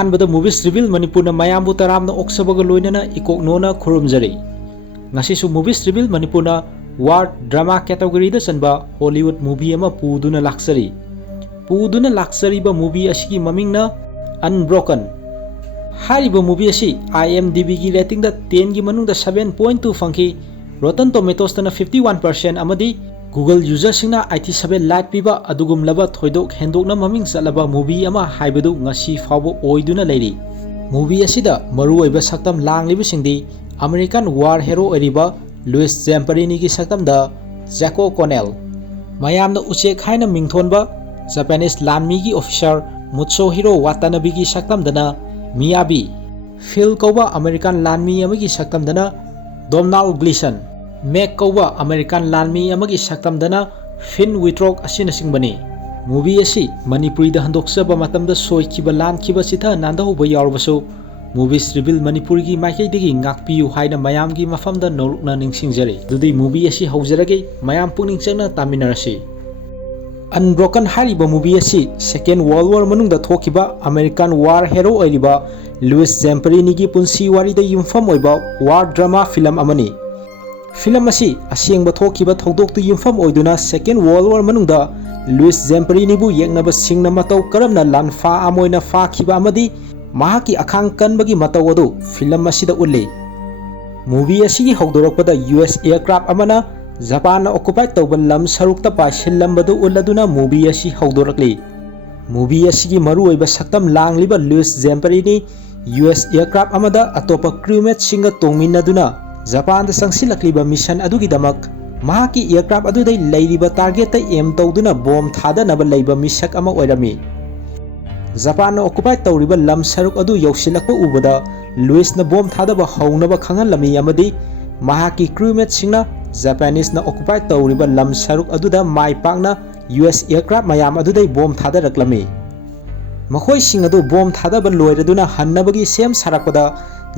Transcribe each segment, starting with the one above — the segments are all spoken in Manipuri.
अहानबद मूवीज रिवील मणिपुर मयामबु तरामना ओक्सबगा लोइनना इकोकनोना खुरुमजरी ngasisu movies reveal Manipur war drama category चनबा हॉलीवुड मूवी अमा पुदुना लाक्सरीबा मूवी असिगी ममिंगना अनब्रोकन हारिबा मूवी असी IMDb की रेटिंग 10 की मनुंग 7.2 फंकी रोटन टोमेटोस 51% अमदी गूगल यूजर सिंगना 87 लाइक पीबा अदुगुमलबा थोइदोक हेंदोकना ममिंग चलबा मूवी अमा हाइबदु ngasi फावबो ओइदुना लेरी मूवी असिदा मरु ओइबा सक्तम लांगलिबि सिंगदी अमेरिकन वार हेरो ओइरिबा लुइस जेम्परिनी की सक्तम द जैको कोनेल मयामना उचेक हाइना मिंगथोनबा जापानीज लानमी की ऑफिसर मुत्सोहिरो वातानाबे की सक्तम दना मियाबी फिल कौबा अमेरिकन लानमी अमगी सक्तम दना डोनाल्ड ग्लीसन मैक कौबा अमेरिकन लानमी अमगी सक्तम दना फिन विट्रोक असिनसिंगबनी मूवी असी मणिपुरी दा हंदोक्सबा मतमदा सोइखिबा लानखिबा सिथा नांदहुबा यावबसु मूवीज रिवील मणिपुर की माइकैदगी ngakpiyu हाइना मयाम की मफमदा नोलुकना निंगसिंगजरी दुदी मूवी असी हौजरगे मयाम पुनिंग चंगना तामिनारसी अनब्रोकन हारिबा मूवी असी सेकेंड वर्ल्ड वॉर मनुंगदा थोखिबा अमेरिकन वार हेरो ओइरिबा लुइस जेम्परिनी की पुंसी वारीदा युमफम ओइबा वार ड्रामा फिल्म अमनी फिल्म असी असेंगबा थोखिबा थौदोक्तु युमफम ओइदुना सेकेंड वर्ल्ड वॉर मनुंगदा लुइस जेम्परिनीबु येंगनबा सिंगना मतौ करमना लानफा अमोइना फाखिबा अमदी महाकी अखांग कनबगी मतौ अदु फिल्म असिदा उल्ली मूवी असिगी हौदोरकपदा US एयरक्राफ्ट अमना जापान ऑक्युपाइड तौबा लम सरुक्ता पाइसिल्लंबदु उल्लदुना मूवी असी हौदोरकली मूवी असिगी मरु ओइबा सक्तम लांगलिबा लुइस जेम्परिनी US एयरक्राफ्ट अमदा अतोपा क्रूमेट सिंगा तोंगमिन्नदुना जापान दा संगसिलक्लिबा मिशन अदुगिदमक महाकी एयरक्राफ्ट अदुदै लैरिबा टारगेट एम तौदुना बॉम्ब थादनबा लैबा मिसक अमा ओइरमी जापान ऑक्युपाइड तौरिबा लम सरुक अदु यौसिलक्पा उबदा लुइस न बॉम्ब थादबा हौनबा खंगलमी अमदी महाकी क्रूमेट सिंगना जापानीज न ऑक्युपाइड तौरिबा लम सरुक अदुदा माइ पाकना US एयरक्राफ्ट मयाम अदुदै बॉम्ब थादरक्लमी मखोइ सिंग अदु बॉम्ब थादबा लोइरदुना हन्नबगी सेम सारकपदा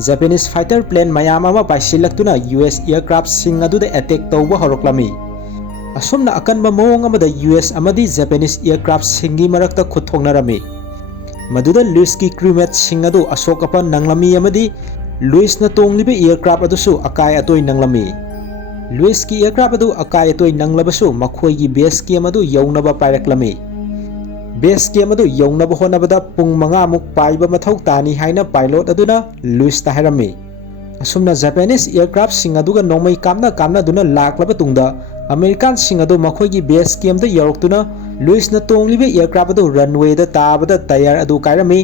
जापानीज फाइटर प्लेन मयाम अमा पाइसिलक्तुना US एयरक्राफ्ट सिंग अदुदा अटैक तौबा हरक्लमी असुमना अकनबा मओंग अमदा US अमदी जापानीज एयरक्राफ्ट सिंगी मरक्ता खुथोंगनरमी मदुदा लुइस की क्रूमेट सिंग अदु अशोकपा नंगलमी अमदी लुइस न तोंगलिबे एयरक्राफ्ट अदुसु अकाय अतोय नंगलमी लुइस की एयरक्राफ्ट अदु अकाय अतोय नंगलबसु मखोयगी बेस केम अदु यौनबा पायरक्लमी बेस केम अदु यौनबा होनबदा पुंग मंगा मुक पाइबा मथौ तानी हाइना पायलट अदुना लुइस ताहरमी असुमना जापानीज एयरक्राफ्ट सिंग अदुगा नोमै कामना दुना लाक्लबा तुंगदा अमेरिकन सिंग अदु मखोयगी बेस केम दा यौरक्तुना लुइस न तोंगलिबे एयरक्राफ्ट अदु रनवे दा ताबदा तयार अदु कायरमी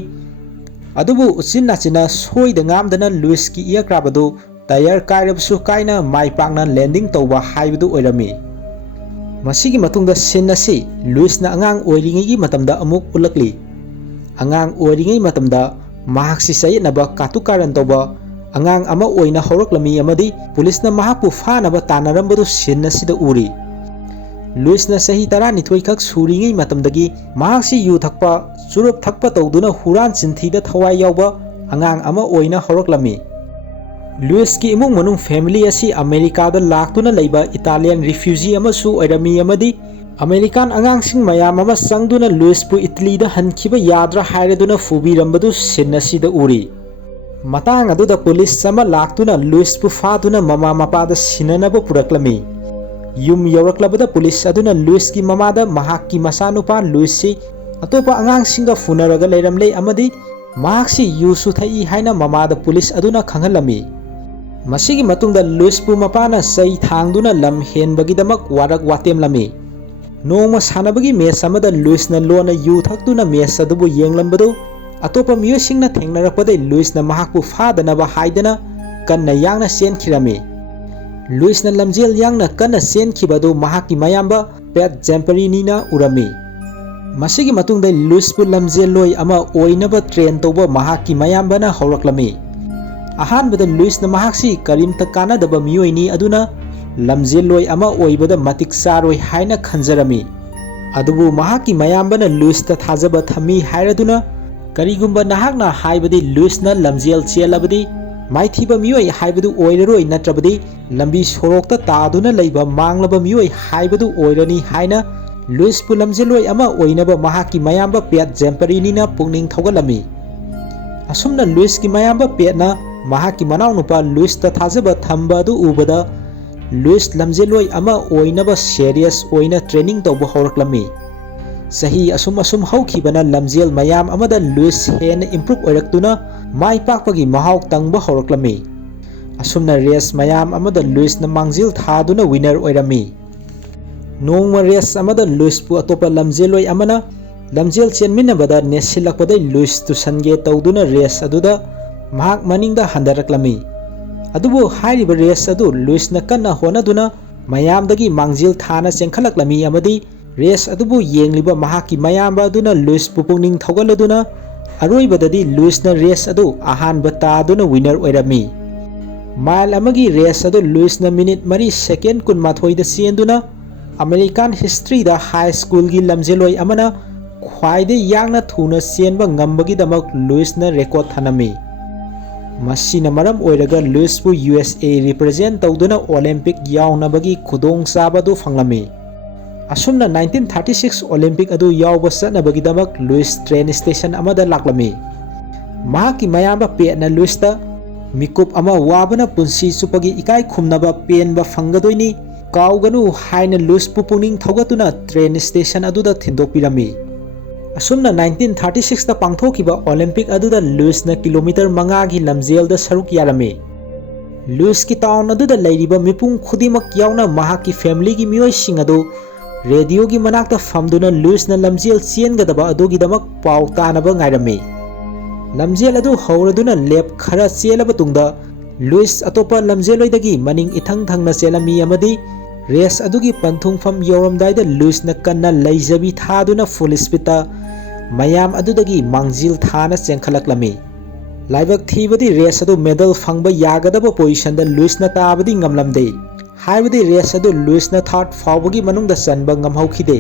अदुबु उचिन नाचिना सोइदा ngamdana लुइस की एयरक्राफ्ट अदु तयार कायरबसु कायना माइ पाकना लैंडिंग तौबा हाइबदु ओइरमी मसिगी मतुंगदा सिन असि लुइस ना अंगांग ओइरिंगेगी मतमदा अमुक उलक्ली अंगांग ओइरिंगेगी मतमदा महाक्सि सयनबा कातुकारन तौबा अंगांग अमा ओइना हौरक्लमी अमदी पुलिस ना महापु फानबा तानरंबदु सिन असिदा उरी लुइस ना सही 12 खक सुरिंगेगी मतमदगी महाक्सि यु थकपा चुरुप थकपा तौदुना हुरान चिंथीदा थवाय यावबा अंगांग अमा ओइना हौरक्लमी लुइस की इमुंग मनुंग फैमिली असी अमेरिका दा लाक्तुना लैबा इटालियन रिफ्यूजी अमसु ओइरमी अमदी अमेरिकन अंगांगसिंग मयाम अमा संगदुना लुइस पु इटली दा हनखिबा याद्रा हायरदुना फुबीरंबदु सिन असिदा उरी मतांग अदुदा पुलिस अमा लाक्तुना लुइस पु फादुना ममा मपादा सिननबा पुरक्लमी युम यौरक्लबदा पुलिस अदुना लुइस की ममादा महाक्की मसानुपा लुइस सी अतोपा अंगांगसिंगा फुनरगा लेरमले अमदी महाक्सी युसु थई हाइना ममादा पुलिस अदुना खंगलमी मसिगी मतुंगदा लुइस पु मपाना सई थांगदुना लम हेनबगिदमक वारक वातेमलमी नोंमा सानबगी मेच अमदा लुइस न लोना यु थक्तुना मेच अदुबु येंगलंबदु अतोपा मियोसिंगना थेंगनरकपदे लुइस न महाकु फादनबा हाइदना कन्ना यांगना सेनखिरमी लुइस न लमजेल यांगना कन्ना सेनखिबदु महाकी मयाम्बा पेट जेम्परिनीना उरमी मसिगी मतुंगदा लुइस पु लमजेल लोय अमा ओइनबा ट्रेन तौबा महाकी मयाम्बना हौरक्लमी अहानबदा लुइस न महाक्सी करीमता कानादबा मियोइनी अदुना लमजेल लोय अमा ओइबदा मतिक चारोय हाइना खंजरमी अदुबु महाकी मयाम्बना लुइस ता थाजबा थमी हायरदुना करीगुंबा नाहकना हाइबदी लुइस न लमजेल चेलबदी माइथीबा मियोय हाइबदु ओइररोय नत्रबदी लंबी सोरोक्ता तादुना लैबा मांगलबा मियोय हाइबदु ओइरनी हाइना लुइस पु लमजेल लोय अमा ओइनबा महाकी मयाम्बा पेट जेम्परिनीना पुंगनिंग थौगलमी असुमना लुइस की मयाम पेटना महाकी मनाव नुपा लुइस ता थाजब थंबा अदु उबदा लुइस लमजेलोय अमा ओइनबा सीरियस ओइना ट्रेनिंग तौब हौरक्लमी सही असुम असुम हौखिबना लमजेल मयाम अमदा लुइस हेन इम्प्रूव ओइरक्तुना माई पाकपगी महाव तंगब हौरक्लमी असुमना रेस मयाम अमदा लुइस न मांगजिल थादुना विनर ओइरमी नोंगमा रेस अमदा लुइस पु अतोपा लमजेलोय अमना लमजेल चेनमिनबदा नेसिलकपदै लुइस तुसनगे तौदुना रेस अदुदा महाक मनिंगदा हंदरक्लमी अदुबो हाइरिबा रेस अदु लुइस न कन्ना होनदुना मयामदगी मांगजिल थाना चेंखलक्लमी अमदी रेस अदुबु येंगलिबा महाकी मयाम अदुना लुइस पु पुंगनिंग थौगलदुना अरोइबददी लुइस न रेस अदु अहानबा तादुना विनर ओइरमी माइल अमगी रेस अदु लुइस न मिनिट 3 सेकेंड 12 दा चेंदुना अमेरिकन हिस्ट्री दा हाई स्कूल की लमजेलोय अमना ख्वाइदे यांगना थुना चेनबा ngambagidamक लुइस न रेकॉर्ड थनमी मसीना मरम ओइरगा लुइस पु USA रिप्रेजेंट तौदुना ओलंपिक यावनबगी खुदोंग चाबदु फंगलमी असुमना 1936 ओलंपिक अदु यावबा चनबगीदमक लुइस ट्रेन स्टेशन अमदा लाक्लमी महाकी मयाम पेटना लुइस ता मिकुप अमा वाबना पुंसी सुपगी इकाई खुमनबा पेनबा फंगदोइनी काउगनु हाइना लुइस पु पुंगनिंग थौगतुना ट्रेन स्टेशन अदुदा थिंदोपिरमी असुमना 1936 ता पांगथोकिबा ओलंपिक अदुदा लुइस न किलोमीटर 5 की लमजेल दा सरुक यारमी लुइस की टाउन अदुदा लैरिबा मिपुंग खुदिमक यावना महाकी फैमिली की मियोय सिंग अदु रेडियो की मनाक्ता फमदुना लुइस न लमजेल चेनगदबा अदुगिदमक पाउ तानबा ngairami लमजेल अदु हौरदुना लेप खरा चेलब तुंगदा लुइस अतोपा लमजेलोइदगी मनिंग इथंग थंगना चेलमी अमदी रेस अदुगी पंथुंगफम यौरमदाइदा लुइस न कन्ना लैजबी थादुना फुल स्पीड मयाम अदुदगी मांगजिल थाना चेंखलक्लमी लाइबक थीबदी रेस अदु मेडल फंगबा यागदबा पोजिशन दा लुइस न ताबदी ngamlamde हाइबदी रेस अदु लुइस न थर्ड फावबगी मनुंगदा चनबा ngamhaukhide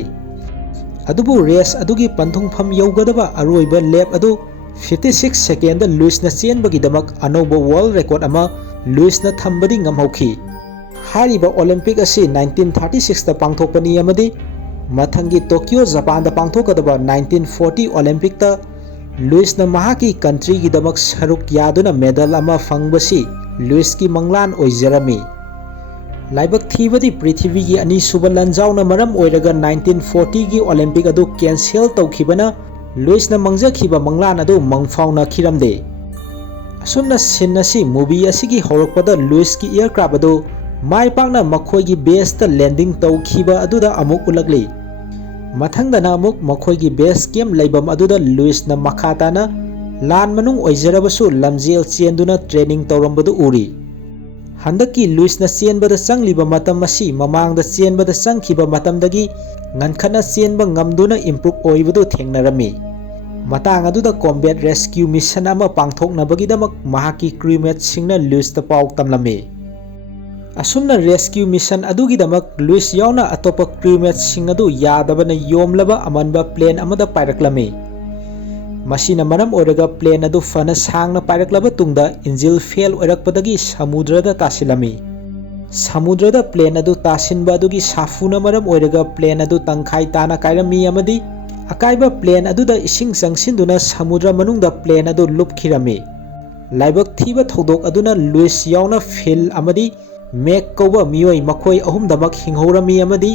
अदुबु रेस अदुगी पंथुंगफम यौगदबा अरोइबा लेप अदु 56 सेकेंड लुइस न चेनबगीदमक अनौबा वर्ल्ड रेकॉर्ड अमा लुइस न थंबदी ngamhauki हारिबा ओलंपिक असी 1936 ता पांगथोकपनी अमदी मथंगी टोक्यो जापान दा पांगथोकदबा 1940 ओलंपिक ता लुइस न महाकी कंट्री की दमक सरुक यादुना मेडल अमा फंगबसी लुइस की मंगलान ओइजरमी लाइबक थीबदी पृथ्वी की अनीसुबा लंजाउना मरम ओइरगा 1940 की ओलंपिक अदु कैंसिल तौखिबना लुइस न मंगजखिबा मंगलान अदु मंगफाउना खिरमदे असुमना सिन असी मूवी असिगी हौरकपदा लुइस की एयरक्राफ्ट अदु माई पाकना मखोइगी बेस ता लैंडिंग तौखिबा अदुदा अमुक उलगली मथंगदना अमुक मखोइगी बेस केम लैबम अदुदा लुइस न मखाताना लान मनुंग ओइजरबसु लमजेल चेंदुना ट्रेनिंग तौरंबदु उरी हंदकी लुइस न चेनबदा चंगलिबा मतम असी ममांगदा चेनबदा चंगखिबा मतमदगी ngανkhana चेनबा ngamduna improve oibadu thengnarami matang aduda combat rescue mission ama pangthoknabagidamak mahaki crewmate singna Luis ta paw tamlami asumna rescue mission adugidamak Luis yauna atopa crewmate sing adu yadabana yomlaba amanba plane amada pairaklami masina maram oraga plane adu fana sangna pairaklaba tungda engine fail oirakpadagi samudrada tasilami समुद्रदा प्लेन अदु तासिनबा अदुगी साफुना मरम ओइरगा प्लेन अदु तंखाई ताना कायरमी अमदी अकाइबा प्लेन अदुदा इसिंग संगसिनदुना समुद्र मनुंगदा प्लेन अदु लुपखिरमी लाइबक थीबा थौदोक अदुना लुइस यावना फिल अमदी मेक कौबा मियोय मखोय अहुमदमक हिंगहौरमी अमदी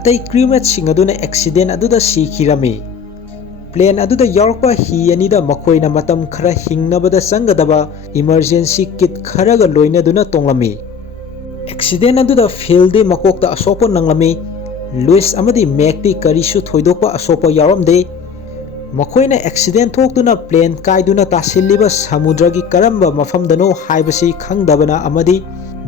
अतै क्रूमेट सिंग अदुना एक्सीडेंट अदुदा सीखिरमी प्लेन अदुदा यावरकपा ही अनिदा मखोयना मतम खरा हिंगनबदा संगदबा इमरजेंसी किट खरागा लोइनदुना तोंगलमी एक्सीडेंट अदुदा फील्डे मकोकता असोप नंगलमी लुइस अमदी मेकती करिसु थोइदोकपा असोप यावरमदे मखोयना एक्सीडेंट थोक्तुना प्लेन कायदुना तासिल्लिबा समुद्रगी करंबा मफमदनो हाइबसी खंगदबना अमदी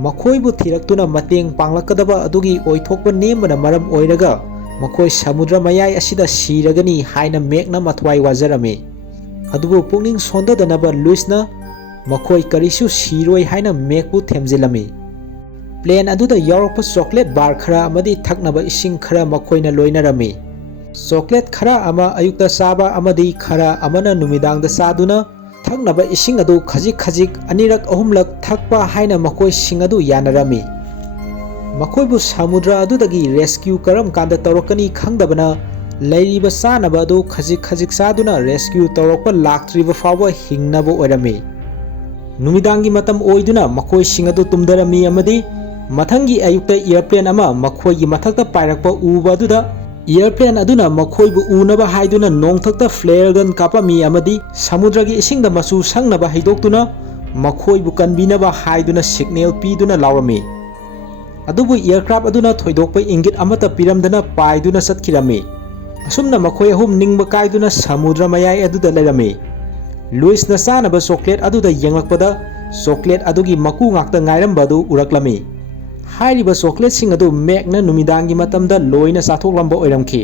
मखोयबु थिरक्तुना मतेंग पांगलकदबा अदुगी ओइथोकपा नेमबना मरम ओइरगा मखोय समुद्र मयाय असिदा सीरगनी हाइना मेकना मथवाय वाजरमी अदुबु पुंगनिंग सोंददनबा लुइसना मखोय करिसु सीरोय हाइना मेकबु थेमजिलमी प्लेन अदुदा यावरकपा चॉकलेट बार खरा अमदी थकनबा इसिंग खरा मखोयना लोइनरमी चॉकलेट खरा अमा अयुक्ता चाबा अमदी खरा अमना नुमिदांगदा चादुना थकनबा इसिंग अदु खजिक खजिक अनिरक अहुमलक थकपा हाइना मखोय सिंग अदु यानरमी मखोयबु समुद्र अदुदगी रेस्क्यू करम कांदा तौरकनी खंगदबना ꯂꯩꯔꯤꯕ ꯆꯥꯅꯕ ꯑꯗꯨ ꯈꯖꯤꯛ ꯈꯖꯤꯛ ꯆꯥꯗꯨꯅ ꯔꯦꯁꯀ꯭ꯌꯨ ꯇꯧꯔꯛꯄ ꯂꯥꯛꯇ꯭ꯔꯤꯕ ꯐꯥꯎꯕ ꯍꯤꯡꯅꯕ ꯑꯣꯏꯔꯝꯃꯤ꯫ ꯅꯨꯃꯤꯗꯥꯡꯒꯤ ꯃꯇꯝ ꯑꯣꯏꯗꯨꯅ ꯃꯈꯣꯏꯁꯤꯡ ꯑꯗꯨ ꯇꯨꯝꯗꯔꯝꯃꯤ ꯑꯃꯗꯤ ꯃꯊꯪꯒꯤ ꯑꯌꯨꯛꯇ ꯑꯦꯌꯔꯄ꯭ꯂꯦꯟ ꯑꯃ ꯃꯈꯣꯏꯒꯤ ꯃꯊꯛꯇ ꯄꯥꯏꯔꯛꯄ ꯎꯕ ꯑꯗꯨꯗ ꯑꯦꯌꯔꯄ꯭ꯂꯦꯟ ꯑꯗꯨꯅ ꯃꯈꯣꯏꯕꯨ ꯎꯅꯕ ꯍꯥꯏꯗꯨꯅ ꯅꯣꯡꯊꯛꯇ ꯐ꯭ꯂꯦꯌꯔ ꯒꯟ ꯀꯥꯞꯄꯝꯃꯤ ꯑꯃꯗꯤ ꯁꯃꯨꯗ꯭ꯔꯒꯤ ꯏꯁꯤꯡꯗ ꯃꯆꯨ ꯁꯪꯅꯕ ꯍꯩꯗꯣꯛꯇꯨꯅ ꯃꯈꯣꯏꯕꯨ ꯀꯟꯕꯤꯅꯕ ꯍꯥꯏꯗꯨꯅ ꯁꯤꯒꯅꯦꯜ ꯄꯤꯗꯨꯅ ꯂꯥꯎꯔꯝꯃꯤ꯫ ꯑꯗꯨꯕꯨ ꯑꯦꯌꯔꯀ꯭ꯔꯥꯐ ꯑꯗꯨꯅ ꯊꯣꯏꯗꯣꯛꯄ ꯏꯪꯒꯤꯠ ꯑꯃꯠꯇ ꯄꯤꯔꯝꯗꯅ ꯄꯥꯏꯗꯨꯅ ꯆꯠꯈꯤꯔꯝꯃꯤ꯫ ꯑꯁꯨꯝꯅ ꯃꯈꯣꯏ ꯑꯍꯨꯝ ꯅꯤꯡꯕ ꯀꯥꯏꯗꯨꯅ ꯁꯃꯨꯗ꯭ꯔ ꯃꯌꯥꯏ ꯑꯗꯨꯗ ꯂꯩꯔꯝꯃꯤ꯫ ꯂꯨꯏꯁꯅ ꯆꯥꯅꯕ ꯆꯣꯀ꯭ꯂꯦꯠ ꯑꯗꯨꯗ ꯌꯦꯡꯂꯛꯄꯗ ꯆꯣꯀ꯭ꯂꯦꯠ ꯑꯗꯨꯒꯤ ꯃꯀꯨ ꯉꯥꯛꯇ ꯉꯥꯏꯔꯝꯕ ꯑꯗꯨ ꯎꯔꯛꯂꯝꯃꯤ꯫ ꯍꯥꯏꯔꯤꯕ ꯆꯣꯀ꯭ꯂꯦꯠꯁꯤꯡ ꯑꯗꯨ ꯃꯦꯛꯅ ꯅꯨꯃꯤꯗꯥꯡꯒꯤ ꯃꯇꯝꯗ ꯂꯣꯏꯅ ꯆꯥꯊꯣꯛꯂꯝꯕ ꯑꯣꯏꯔꯝꯈꯤ꯫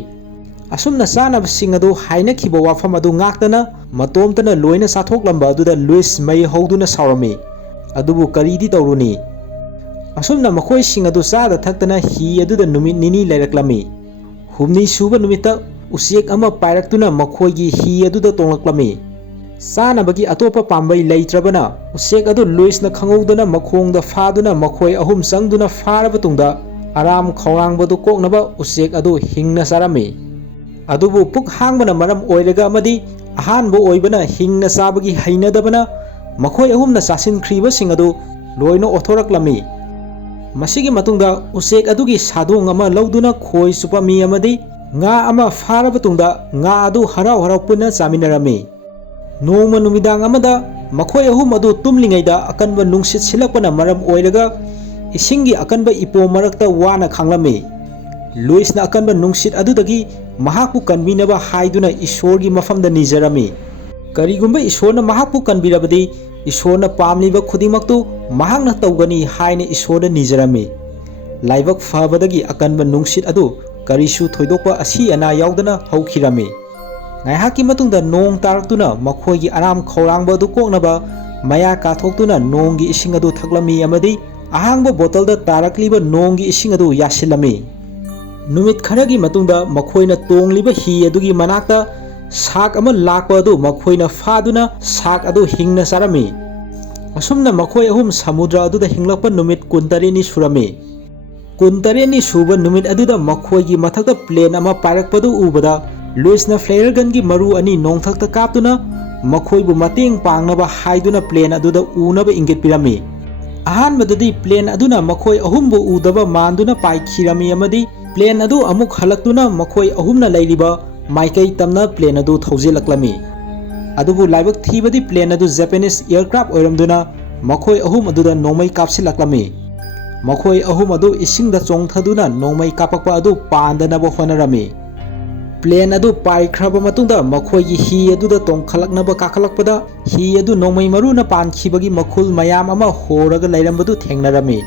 ꯑꯁꯨꯝꯅ ꯆꯥꯅꯕꯁꯤꯡ ꯑꯗꯨ ꯍꯥꯏꯅꯈꯤꯕ ꯋꯥꯐꯝ ꯑꯗꯨ ꯉꯥꯛꯇꯅ ꯃꯇꯣꯝꯇꯅ ꯂꯣꯏꯅ ꯆꯥꯊꯣꯛꯂꯝꯕ ꯑꯗꯨꯗ ꯂꯨꯏꯁ ꯃꯩ ꯍꯧꯗꯨꯅ ꯁꯥꯎꯔꯝꯃꯤ꯫ ꯑꯗꯨꯕꯨ ꯀꯔꯤꯗꯤ ꯇꯧꯔꯨꯅꯤ? ꯑꯁꯨꯝꯅ ꯃꯈꯣꯏꯁꯤꯡ ꯑꯗꯨ ꯆꯥꯗ ꯊꯛꯇꯅ ꯍꯤ ꯑꯗꯨꯗ ꯅꯨꯃꯤꯠ ꯅꯤꯅꯤ ꯂꯩꯔꯛꯂꯝꯃꯤ꯫ ꯍꯨꯝꯅꯤ ꯁꯨꯕ ꯅꯨꯃꯤꯠꯇ ꯎꯆꯦꯛ ꯑꯃ ꯄꯥꯏꯔꯛꯇꯨꯅ ꯃꯈꯣꯏꯒꯤ ꯍꯤ ꯑꯗꯨꯗ ꯇꯣꯡꯂꯛꯂꯝꯃꯤ꯫ ꯆꯥꯅꯕꯒꯤ ꯑꯇꯣꯞꯄ ꯄꯥꯝꯕꯩ ꯂꯩꯇ꯭ꯔꯕꯅ ꯎꯆꯦꯛ ꯑꯗꯨ ꯂꯨꯏꯁꯅ ꯈꯪꯍꯧꯗꯅ ꯃꯈꯣꯡꯗ ꯐꯥꯗꯨꯅ ꯃꯈꯣꯏ ꯑꯍꯨꯝ ꯆꯪꯗꯨꯅ ꯐꯥꯔꯕ ꯇꯨꯡꯗ ꯑꯔꯥꯝ ꯈꯧꯔꯥꯡꯕꯗꯨ ꯀꯣꯛꯅꯕ ꯎꯆꯦꯛ ꯑꯗꯨ ꯍꯤꯡꯅ ꯆꯥꯔꯝꯃꯤ꯫ ꯑꯗꯨꯕꯨ ꯄꯨꯛ ꯍꯥꯡꯕꯅ ꯃꯔꯝ ꯑꯣꯏꯔꯒ ꯑꯃꯗꯤ ꯑꯍꯥꯟꯕ ꯑꯣꯏꯕꯅ ꯍꯤꯡꯅ ꯆꯥꯕꯒꯤ ꯍꯩꯅꯗꯕꯅ ꯃꯈꯣꯏ ꯑꯍꯨꯝꯅ ꯆꯥꯁꯤꯟꯈ꯭ꯔꯤꯕꯁꯤꯡ ꯑꯗꯨ ꯂꯣꯏꯅ ꯑꯣꯊꯣꯔꯛꯂꯝꯃꯤ꯫ ꯃꯁꯤꯒꯤ ꯃꯇꯨꯡꯗ ꯎꯆꯦꯛ ꯑꯗꯨꯒꯤ ꯁꯥꯗꯣꯡ ꯑꯃ ꯂꯧꯗꯨꯅ ꯈꯣꯏ ꯆꯨꯞꯄꯝꯃꯤ ꯑꯃꯗꯤ ꯉꯥ ꯑꯃ ꯐꯥꯔꯕ ꯇꯨꯡꯗ ꯉꯥ ꯑꯗꯨ ꯍꯔꯥꯎ ꯍꯔꯥꯎ ꯄꯨꯟꯅ ꯆꯥꯃꯤꯟꯅꯔꯝꯃꯤ꯫ ꯅꯣꯡꯃ ꯅꯨꯃꯤꯗꯥꯡ ꯑꯃꯗ ꯃꯈꯣꯏ ꯑꯍꯨꯝ ꯑꯗꯨ ꯇꯨꯝꯂꯤꯉꯩꯗ ꯑꯀꯟꯕ ꯅꯨꯡꯁꯤꯠ ꯁꯤꯠꯂꯛꯄꯅ ꯃꯔꯝ ꯑꯣꯏꯔꯒ ꯏꯁꯤꯡꯒꯤ ꯑꯀꯟꯕ ꯏꯄꯣꯝ ꯃꯔꯛꯇ ꯋꯥꯅ ꯈꯥꯡꯂꯝꯃꯤ꯫ ꯂꯨꯏꯁꯅ ꯑꯀꯟꯕ ꯅꯨꯡꯁꯤꯠ ꯑꯗꯨꯗꯒꯤ ꯃꯍꯥꯛꯄꯨ ꯀꯟꯕꯤꯅꯕ ꯍꯥꯏꯗꯨꯅ ꯏꯁꯣꯔꯒꯤ ꯃꯐꯝꯗ ꯅꯤꯖꯔꯝꯃꯤ꯫ ꯀꯔꯤꯒꯨꯝꯕ ꯏꯁꯣꯔꯅ ꯃꯍꯥꯛꯄꯨ ꯀꯟꯕꯤꯔꯕꯗꯤ ꯏꯁꯣꯔꯅ ꯄꯥꯝꯂꯤꯕ ꯈꯨꯗꯤꯡꯃꯛꯇꯨ ꯃꯍꯥꯛꯅ ꯇꯧꯒꯅꯤ ꯍꯥꯏꯅ ꯏꯁꯣꯔꯗ ꯅꯤꯖꯔꯝꯃꯤ꯫ ꯂꯥꯏꯕꯛ ꯐꯕꯗꯒꯤ ꯑꯀꯟꯕ ꯅꯨꯡꯁꯤꯠ ꯑꯗꯨ ꯀꯔꯤꯁꯨ ꯊꯣꯏꯗꯣꯛꯄ ꯑꯁꯤ ꯑꯅꯥ ꯌꯥꯎꯗꯅ ꯍꯧꯈꯤꯔꯝꯃꯤ꯫ ꯉꯥꯏꯍꯥꯛꯀꯤ ꯃꯇꯨꯡꯗ ꯅꯣꯡ ꯇꯥꯔꯛꯇꯨꯅ ꯃꯈꯣꯏꯒꯤ ꯑꯔꯥꯝ ꯈꯧꯔꯥꯡꯕ ꯑꯗꯨ ꯀꯣꯛꯅꯕ ꯃꯌꯥ ꯀꯥꯊꯣꯛꯇꯨꯅ ꯅꯣꯡꯒꯤ ꯏꯁꯤꯡ ꯑꯗꯨ ꯊꯛꯂꯝꯃꯤ ꯑꯃꯗꯤ ꯑꯍꯥꯡꯕ ꯕꯣꯇꯜꯗ ꯇꯥꯔꯛꯂꯤꯕ ꯅꯣꯡꯒꯤ ꯏꯁꯤꯡ ꯑꯗꯨ ꯌꯥꯁꯤꯜꯂꯝꯃꯤ꯫ ꯅꯨꯃꯤꯠ ꯈꯔꯒꯤ ꯃꯇꯨꯡꯗ ꯃꯈꯣꯏꯅ ꯇꯣꯡꯂꯤꯕ ꯍꯤ ꯑꯗꯨꯒꯤ ꯃꯅꯥꯛꯇ ꯁꯥꯛ ꯑꯃ ꯂꯥꯛꯄ ꯑꯗꯨ ꯃꯈꯣꯏꯅ ꯐꯥꯗꯨꯅ ꯁꯥꯛ ꯑꯗꯨ ꯍꯤꯡꯅ ꯆꯥꯔꯝꯃꯤ꯫ ꯑꯁꯨꯝꯅ ꯃꯈꯣꯏ ꯑꯍꯨꯝ ꯁꯃꯨꯗ꯭ꯔ ꯑꯗꯨꯗ ꯍꯤꯡꯂꯛꯄ ꯅꯨꯃꯤꯠ 23ꯅꯤ ꯁꯨꯔꯝꯃꯤ꯫ 23ꯅꯤ ꯁꯨꯕ ꯅꯨꯃꯤꯠ ꯑꯗꯨꯗ ꯃꯈꯣꯏꯒꯤ ꯃꯊꯛꯇ ꯄ꯭ꯂꯦꯟ ꯑꯃ ꯄꯥꯏꯔꯛꯄꯗꯨ ꯎꯕꯗ ꯂꯨꯏꯁꯅ ꯐ꯭ꯂꯦꯌꯔ ꯒꯟꯒꯤ ꯃꯔꯨ ꯑꯅꯤ ꯅꯣꯡꯊꯛꯇ ꯀꯥꯞꯇꯨꯅ ꯃꯈꯣꯏꯕꯨ ꯃꯇꯦꯡ ꯄꯥꯡꯅꯕ ꯍꯥꯏꯗꯨꯅ ꯄ꯭ꯂꯦꯟ ꯑꯗꯨꯗ ꯎꯅꯕ ꯏꯪꯒꯤꯠ ꯄꯤꯔꯝꯃꯤ꯫ ꯑꯍꯥꯟꯕꯗꯗꯤ ꯄ꯭ꯂꯦꯟ ꯑꯗꯨꯅ ꯃꯈꯣꯏ ꯑꯍꯨꯝꯕꯨ ꯎꯗꯕ ꯃꯥꯟꯗꯨꯅ ꯄꯥꯏꯈꯤꯔꯝꯃꯤ ꯑꯃꯗꯤ ꯄ꯭ꯂꯦꯟ ꯑꯗꯨ ꯑꯃꯨꯛ ꯍꯜꯂꯛꯇꯨꯅ ꯃꯈꯣꯏ ꯑꯍꯨꯝꯅ ꯂꯩꯔꯤꯕ ꯃꯥꯏꯀꯩ ꯇꯝꯅ ꯄ꯭ꯂꯦꯟ ꯑꯗꯨ ꯊꯧꯖꯤꯜꯂꯛꯂꯝꯃꯤ꯫ ꯑꯗꯨꯕꯨ ꯂꯥꯏꯕꯛ ꯊꯤꯕꯗꯤ ꯄ꯭ꯂꯦꯟ ꯑꯗꯨ ꯖꯄꯦꯅꯤꯁ ꯑꯦꯌꯔꯀ꯭ꯔꯥꯐ ꯑꯣꯏꯔꯝꯗꯨꯅ ꯃꯈꯣꯏ ꯑꯍꯨꯝ ꯑꯗꯨꯗ ꯅꯣꯡꯃꯩ ꯀꯥꯞꯁꯤꯜꯂꯛꯂꯝꯃꯤ꯫ ꯃꯈꯣꯏ ꯑꯍꯨꯝ ꯑꯗꯨ ꯏꯁꯤꯡꯗ ꯆꯣꯡꯊꯗꯨꯅ ꯅꯣꯡꯃꯩ ꯀꯥꯞꯄꯛꯄ ꯑꯗꯨ ꯄꯥꯟꯗꯅꯕ ꯍꯣꯠꯅꯔꯝꯃꯤ꯫ ꯄ꯭ꯂꯦꯟ ꯑꯗꯨ ꯄꯥꯏꯈ꯭ꯔꯕ ꯃꯇꯨꯡꯗ ꯃꯈꯣꯏꯒꯤ ꯍꯤ ꯑꯗꯨꯗ ꯇꯣꯡꯈꯠꯂꯛꯅꯕ ꯀꯥꯈꯠꯂꯛꯄꯗ ꯍꯤ ꯑꯗꯨ ꯅꯣꯡꯃꯩ ꯃꯔꯨꯅ ꯄꯥꯟꯈꯤꯕꯒꯤ ꯃꯈꯨꯜ ꯃꯌꯥꯝ ꯑꯃ ꯍꯣꯔꯒ ꯂꯩꯔꯝꯕꯗꯨ ꯊꯦꯡꯅꯔꯝꯃꯤ꯫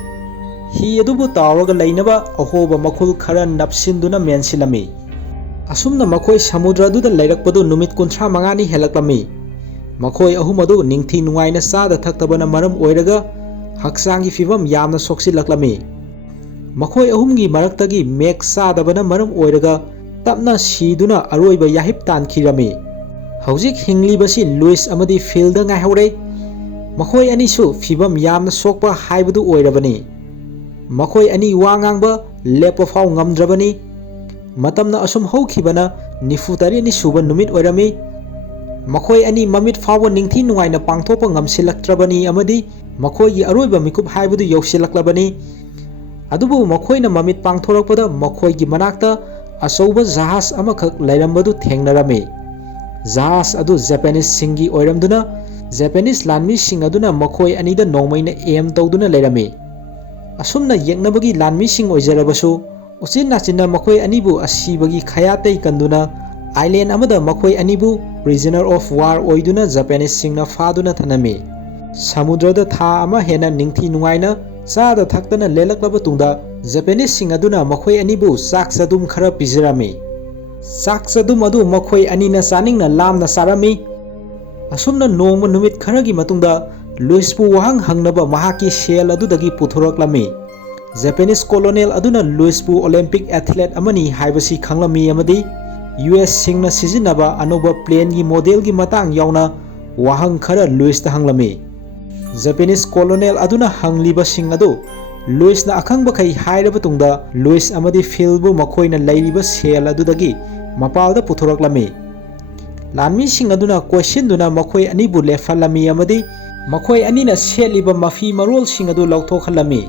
ꯍꯤ ꯑꯗꯨꯕꯨ ꯇꯥꯎꯔꯒ ꯂꯩꯅꯕ ꯑꯍꯣꯕ ꯃꯈꯨꯜ ꯈꯔ ꯅꯞꯁꯤꯟꯗꯨꯅ ꯃꯦꯟꯁꯤꯜꯂꯝꯃꯤ꯫ ꯑꯁꯨꯝꯅ ꯃꯈꯣꯏ ꯁꯃꯨꯗ꯭ꯔ ꯑꯗꯨꯗ ꯂꯩꯔꯛꯄꯗꯨ ꯅꯨꯃꯤꯠ 35ꯅꯤ ꯍꯦꯜꯂꯛꯂꯝꯃꯤ꯫ ꯃꯈꯣꯏ ꯑꯍꯨꯝ ꯑꯗꯨ ꯅꯤꯡꯊꯤ ꯅꯨꯡꯉꯥꯏꯅ ꯆꯥꯗ ꯊꯛꯇꯕꯅ ꯃꯔꯝ ꯑꯣꯏꯔꯒ ꯍꯛꯆꯥꯡꯒꯤ ꯐꯤꯕꯝ ꯌꯥꯝꯅ ꯁꯣꯛꯆꯤꯜꯂꯛꯂꯝꯃꯤ꯫ ꯃꯈꯣꯏ ꯑꯍꯨꯝꯒꯤ ꯃꯔꯛꯇꯒꯤ ꯃꯦꯛ ꯆꯥꯗꯕꯅ ꯃꯔꯝ ꯑꯣꯏꯔꯒ ꯇꯞꯅ ꯁꯤꯗꯨꯅ ꯑꯔꯣꯏꯕ ꯌꯥꯍꯤꯞ ꯇꯥꯟꯈꯤꯔꯝꯃꯤ꯫ ꯍꯧꯖꯤꯛ ꯍꯤꯡꯂꯤꯕꯁꯤ ꯂꯨꯏꯁ ꯑꯃꯗꯤ ꯐꯤꯜꯗ ꯉꯥꯏꯍꯧꯔꯦ꯫ ꯃꯈꯣꯏ ꯑꯅꯤꯁꯨ ꯐꯤꯕꯝ ꯌꯥꯝꯅ ꯁꯣꯛꯄ ꯍꯥꯏꯕꯗꯨ ꯑꯣꯏꯔꯕꯅꯤ꯫ ꯃꯈꯣꯏ ꯑꯅꯤ ꯋꯥ ꯉꯥꯡꯕ ꯂꯦꯞꯄ ꯐꯥꯎ ꯉꯝꯗ꯭ꯔꯕꯅꯤ꯫ ꯃꯇꯝꯅ ꯑꯁꯨꯝ ꯍꯧꯈꯤꯕꯅ 94ꯅꯤ ꯁꯨꯕ ꯅꯨꯃꯤꯠ ꯑꯣꯏꯔꯝꯃꯤ꯫ ꯃꯈꯣꯏ ꯑꯅꯤ ꯃꯃꯤꯠ ꯐꯥꯎꯕ ꯅꯤꯡꯊꯤ ꯅꯨꯡꯉꯥꯏꯅ ꯄꯥꯡꯊꯣꯛꯄ ꯉꯝꯁꯤꯜꯂꯛꯇ꯭ꯔꯕꯅꯤ ꯑꯃꯗꯤ ꯃꯈꯣꯏꯒꯤ ꯑꯔꯣꯏꯕ ꯃꯤꯀꯨꯞ ꯍꯥꯏꯕꯗꯨ ꯌꯧꯁꯤꯜꯂꯛꯂꯕꯅꯤ꯫ ꯑꯗꯨꯕꯨ ꯃꯈꯣꯏꯅ ꯃꯃꯤꯠ ꯄꯥꯡꯊꯣꯔꯛꯄꯗ ꯃꯈꯣꯏꯒꯤ ꯃꯅꯥꯛꯇ ꯑꯆꯧꯕ ꯖꯍꯥꯖ ꯑꯃꯈꯛ ꯂꯩꯔꯝꯕꯗꯨ ꯊꯦꯡꯅꯔꯝꯃꯤ꯫ ꯖꯍꯥꯖ ꯑꯗꯨ ꯖꯄꯦꯅꯤꯁꯁꯤꯡꯒꯤ ꯑꯣꯏꯔꯝꯗꯨꯅ ꯖꯄꯦꯅꯤꯁ ꯂꯥꯟꯃꯤꯁꯤꯡ ꯑꯗꯨꯅ ꯃꯈꯣꯏ ꯑꯅꯤꯗ ꯅꯣꯡꯃꯩꯅ ꯑꯦꯝ ꯇꯧꯗꯨꯅ ꯂꯩꯔꯝꯃꯤ꯫ ꯑꯁꯨꯝꯅ ꯌꯦꯛꯅꯕꯒꯤ ꯂꯥꯟꯃꯤꯁꯤꯡ ꯑꯣꯏꯖꯔꯕꯁꯨ ꯎꯆꯤꯟ ꯅꯥꯆꯤꯟꯅ ꯃꯈꯣꯏ ꯑꯅꯤꯕꯨ ꯑꯁꯤꯕꯒꯤ ꯈꯌꯥꯇꯩ ꯀꯟꯗꯨꯅ ꯑꯥꯏꯂꯦꯟ ꯑꯃꯗ ꯃꯈꯣꯏ ꯑꯅꯤꯕꯨ ꯄ꯭ꯔꯤꯖꯅꯔ ꯑꯣꯐ ꯋꯥꯔ ꯑꯣꯏꯗꯨꯅ ꯖꯄꯦꯅꯤꯁꯁꯤꯡꯅ ꯐꯥꯗꯨꯅ ꯊꯅꯝꯃꯤ꯫ ꯁꯃꯨꯗ꯭ꯔꯗ ꯊꯥ ꯑꯃ ꯍꯦꯟꯅ ꯅꯤꯡꯊꯤ ꯅꯨꯡꯉꯥꯏꯅ ꯆꯥꯗ ꯊꯛꯇꯅ ꯂꯦꯜꯂꯛꯂꯕ ꯇꯨꯡꯗ ꯖꯄꯦꯅꯤꯁꯁꯤꯡ ꯑꯗꯨꯅ ꯃꯈꯣꯏ ꯑꯅꯤꯕꯨ ꯆꯥꯛ ꯆꯗꯨꯝ ꯈꯔ ꯄꯤꯖꯔꯝꯃꯤ꯫ ꯆꯥꯛ ꯆꯗꯨꯝ ꯑꯗꯨ ꯃꯈꯣꯏ ꯑꯅꯤꯅ ꯆꯥꯅꯤꯡꯅ ꯂꯥꯝꯅ ꯆꯥꯔꯝꯃꯤ꯫ ꯑꯁꯨꯝꯅ ꯅꯣꯡꯃ ꯅꯨꯃꯤꯠ ꯈꯔꯒꯤ ꯃꯇꯨꯡꯗ ꯂꯨꯏꯁꯄꯨ ꯋꯥꯍꯪ ꯍꯪꯅꯕ ꯃꯍꯥꯛꯀꯤ ꯁꯦꯜ ꯑꯗꯨꯗꯒꯤ ꯄꯨꯊꯣꯔꯛꯂꯝꯃꯤ꯫ ꯖꯄꯦꯅꯤꯁ ꯀꯣꯂꯣꯅꯦꯜ ꯑꯗꯨꯅ ꯂꯨꯏꯁꯄꯨ ꯑꯣꯂꯦꯝꯄꯤꯛ ꯑꯦꯊ꯭ꯂꯦꯠ ꯑꯃꯅꯤ ꯍꯥꯏꯕꯁꯤ ꯈꯪꯂꯝꯃꯤ ꯑꯃꯗꯤ US ꯁꯤꯡꯅ ꯁꯤꯖꯤꯟꯅꯕ ꯑꯅꯧꯕ ꯄ꯭ꯂꯦꯟꯒꯤ ꯃꯣꯗꯦꯜꯒꯤ ꯃꯇꯥꯡ ꯌꯥꯎꯅ ꯋꯥꯍꯪ ꯈꯔ ꯂꯨꯏꯁꯇ ꯍꯪꯂꯝꯃꯤ꯫ ꯖꯄꯦꯅꯤꯁ ꯀꯣꯂꯣꯅꯦꯜ ꯑꯗꯨꯅ ꯍꯪꯂꯤꯕꯁꯤꯡ ꯑꯗꯨ ꯂꯨꯏꯁꯅ ꯑꯈꯪꯕꯈꯩ ꯍꯥꯏꯔꯕ ꯇꯨꯡꯗ ꯂꯨꯏꯁ ꯑꯃꯗꯤ ꯐꯤꯜꯕꯨ ꯃꯈꯣꯏꯅ ꯂꯩꯔꯤꯕ ꯁꯦꯜ ꯑꯗꯨꯗꯒꯤ ꯃꯄꯥꯜꯗ ꯄꯨꯊꯣꯔꯛꯂꯝꯃꯤ꯫ ꯂꯥꯟꯃꯤꯁꯤꯡ ꯑꯗꯨꯅ ꯀꯣꯏꯁꯤꯟꯗꯨꯅ ꯃꯈꯣꯏ ꯑꯅꯤꯕꯨ ꯂꯦꯞꯍꯜꯂꯝꯃꯤ ꯑꯃꯗꯤ ꯃꯈꯣꯏ ꯑꯅꯤꯅ ꯁꯦꯠꯂꯤꯕ ꯃꯐꯤ ꯃꯔꯣꯜꯁꯤꯡ ꯑꯗꯨ ꯂꯧꯊꯣꯛꯍꯜꯂꯝꯃꯤ꯫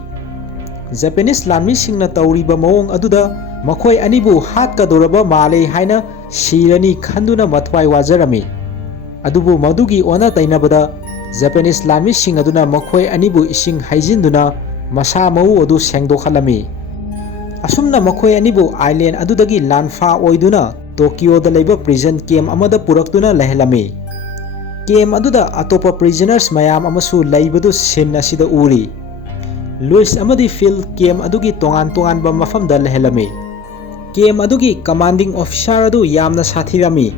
ꯖꯄꯥꯅꯤꯁ ꯂꯥꯟꯃꯤꯁꯤꯡꯅ ꯇꯧꯔꯤꯕ ꯃꯑꯣꯡ ꯑꯗꯨꯗ ꯃꯈꯣꯏ ꯑꯅꯤꯕꯨ ꯍꯥꯠꯀꯗꯧꯔꯕ ꯃꯥꯜꯂꯦ ꯍꯥꯏꯅ ꯁꯤꯔꯅꯤ ꯈꯟꯗꯨꯅ ꯃꯊ꯭ꯋꯥꯏ ꯋꯥꯖꯔꯝꯃꯤ꯫ ꯑꯗꯨꯕꯨ ꯃꯗꯨꯒꯤ ꯑꯣꯟꯅ ꯇꯩꯅꯕꯗ ꯖꯄꯥꯅꯤꯁ ꯂꯥꯟꯃꯤꯁꯤꯡ ꯑꯗꯨꯅ ꯃꯈꯣꯏ ꯑꯅꯤꯕꯨ ꯏꯁꯤꯡ ꯍꯩꯖꯤꯟꯗꯨꯅ ꯃꯁꯥ ꯃꯎ ꯑꯗꯨ ꯁꯦꯡꯗꯣꯛꯍꯜꯂꯝꯃꯤ꯫ ꯑꯁꯨꯝꯅ ꯃꯈꯣꯏ ꯑꯅꯤꯕꯨ ꯑꯥꯏꯂꯦꯟ ꯑꯗꯨꯗꯒꯤ ꯂꯥꯟꯐꯥ ꯑꯣꯏꯗꯨꯅ ꯇꯣꯀꯤꯌꯣꯗ ꯂꯩꯕ ꯄ꯭ꯔꯤꯖꯟ ꯀꯦꯝ ꯑꯃꯗ ꯄꯨꯔꯛꯇꯨꯅ ꯂꯩꯍꯜꯂꯝꯃꯤ꯫ ꯀꯦꯝ ꯑꯗꯨꯗ ꯑꯇꯣꯞꯄ ꯄ꯭ꯔꯤꯖꯅꯔꯁ ꯃꯌꯥꯝ ꯑꯃꯁꯨ ꯂꯩꯕꯗꯨ ꯁꯤꯟ ꯑꯁꯤꯗ ꯎꯔꯤ꯫ ꯂꯨꯏꯁ ꯑꯃꯗꯤ ꯐꯤꯜ ꯀꯦꯝ ꯑꯗꯨꯒꯤ ꯇꯣꯉꯥꯟ ꯇꯣꯉꯥꯟꯕ ꯃꯐꯝꯗ ꯂꯩꯍꯜꯂꯝꯃꯤ꯫ ꯀꯦꯝ ꯑꯗꯨꯒꯤ ꯀꯃꯥꯟꯗꯤꯡ ꯑꯣꯐꯤꯁꯥꯔ ꯑꯗꯨ ꯌꯥꯝꯅ ꯁꯥꯊꯤꯔꯝꯃꯤ꯫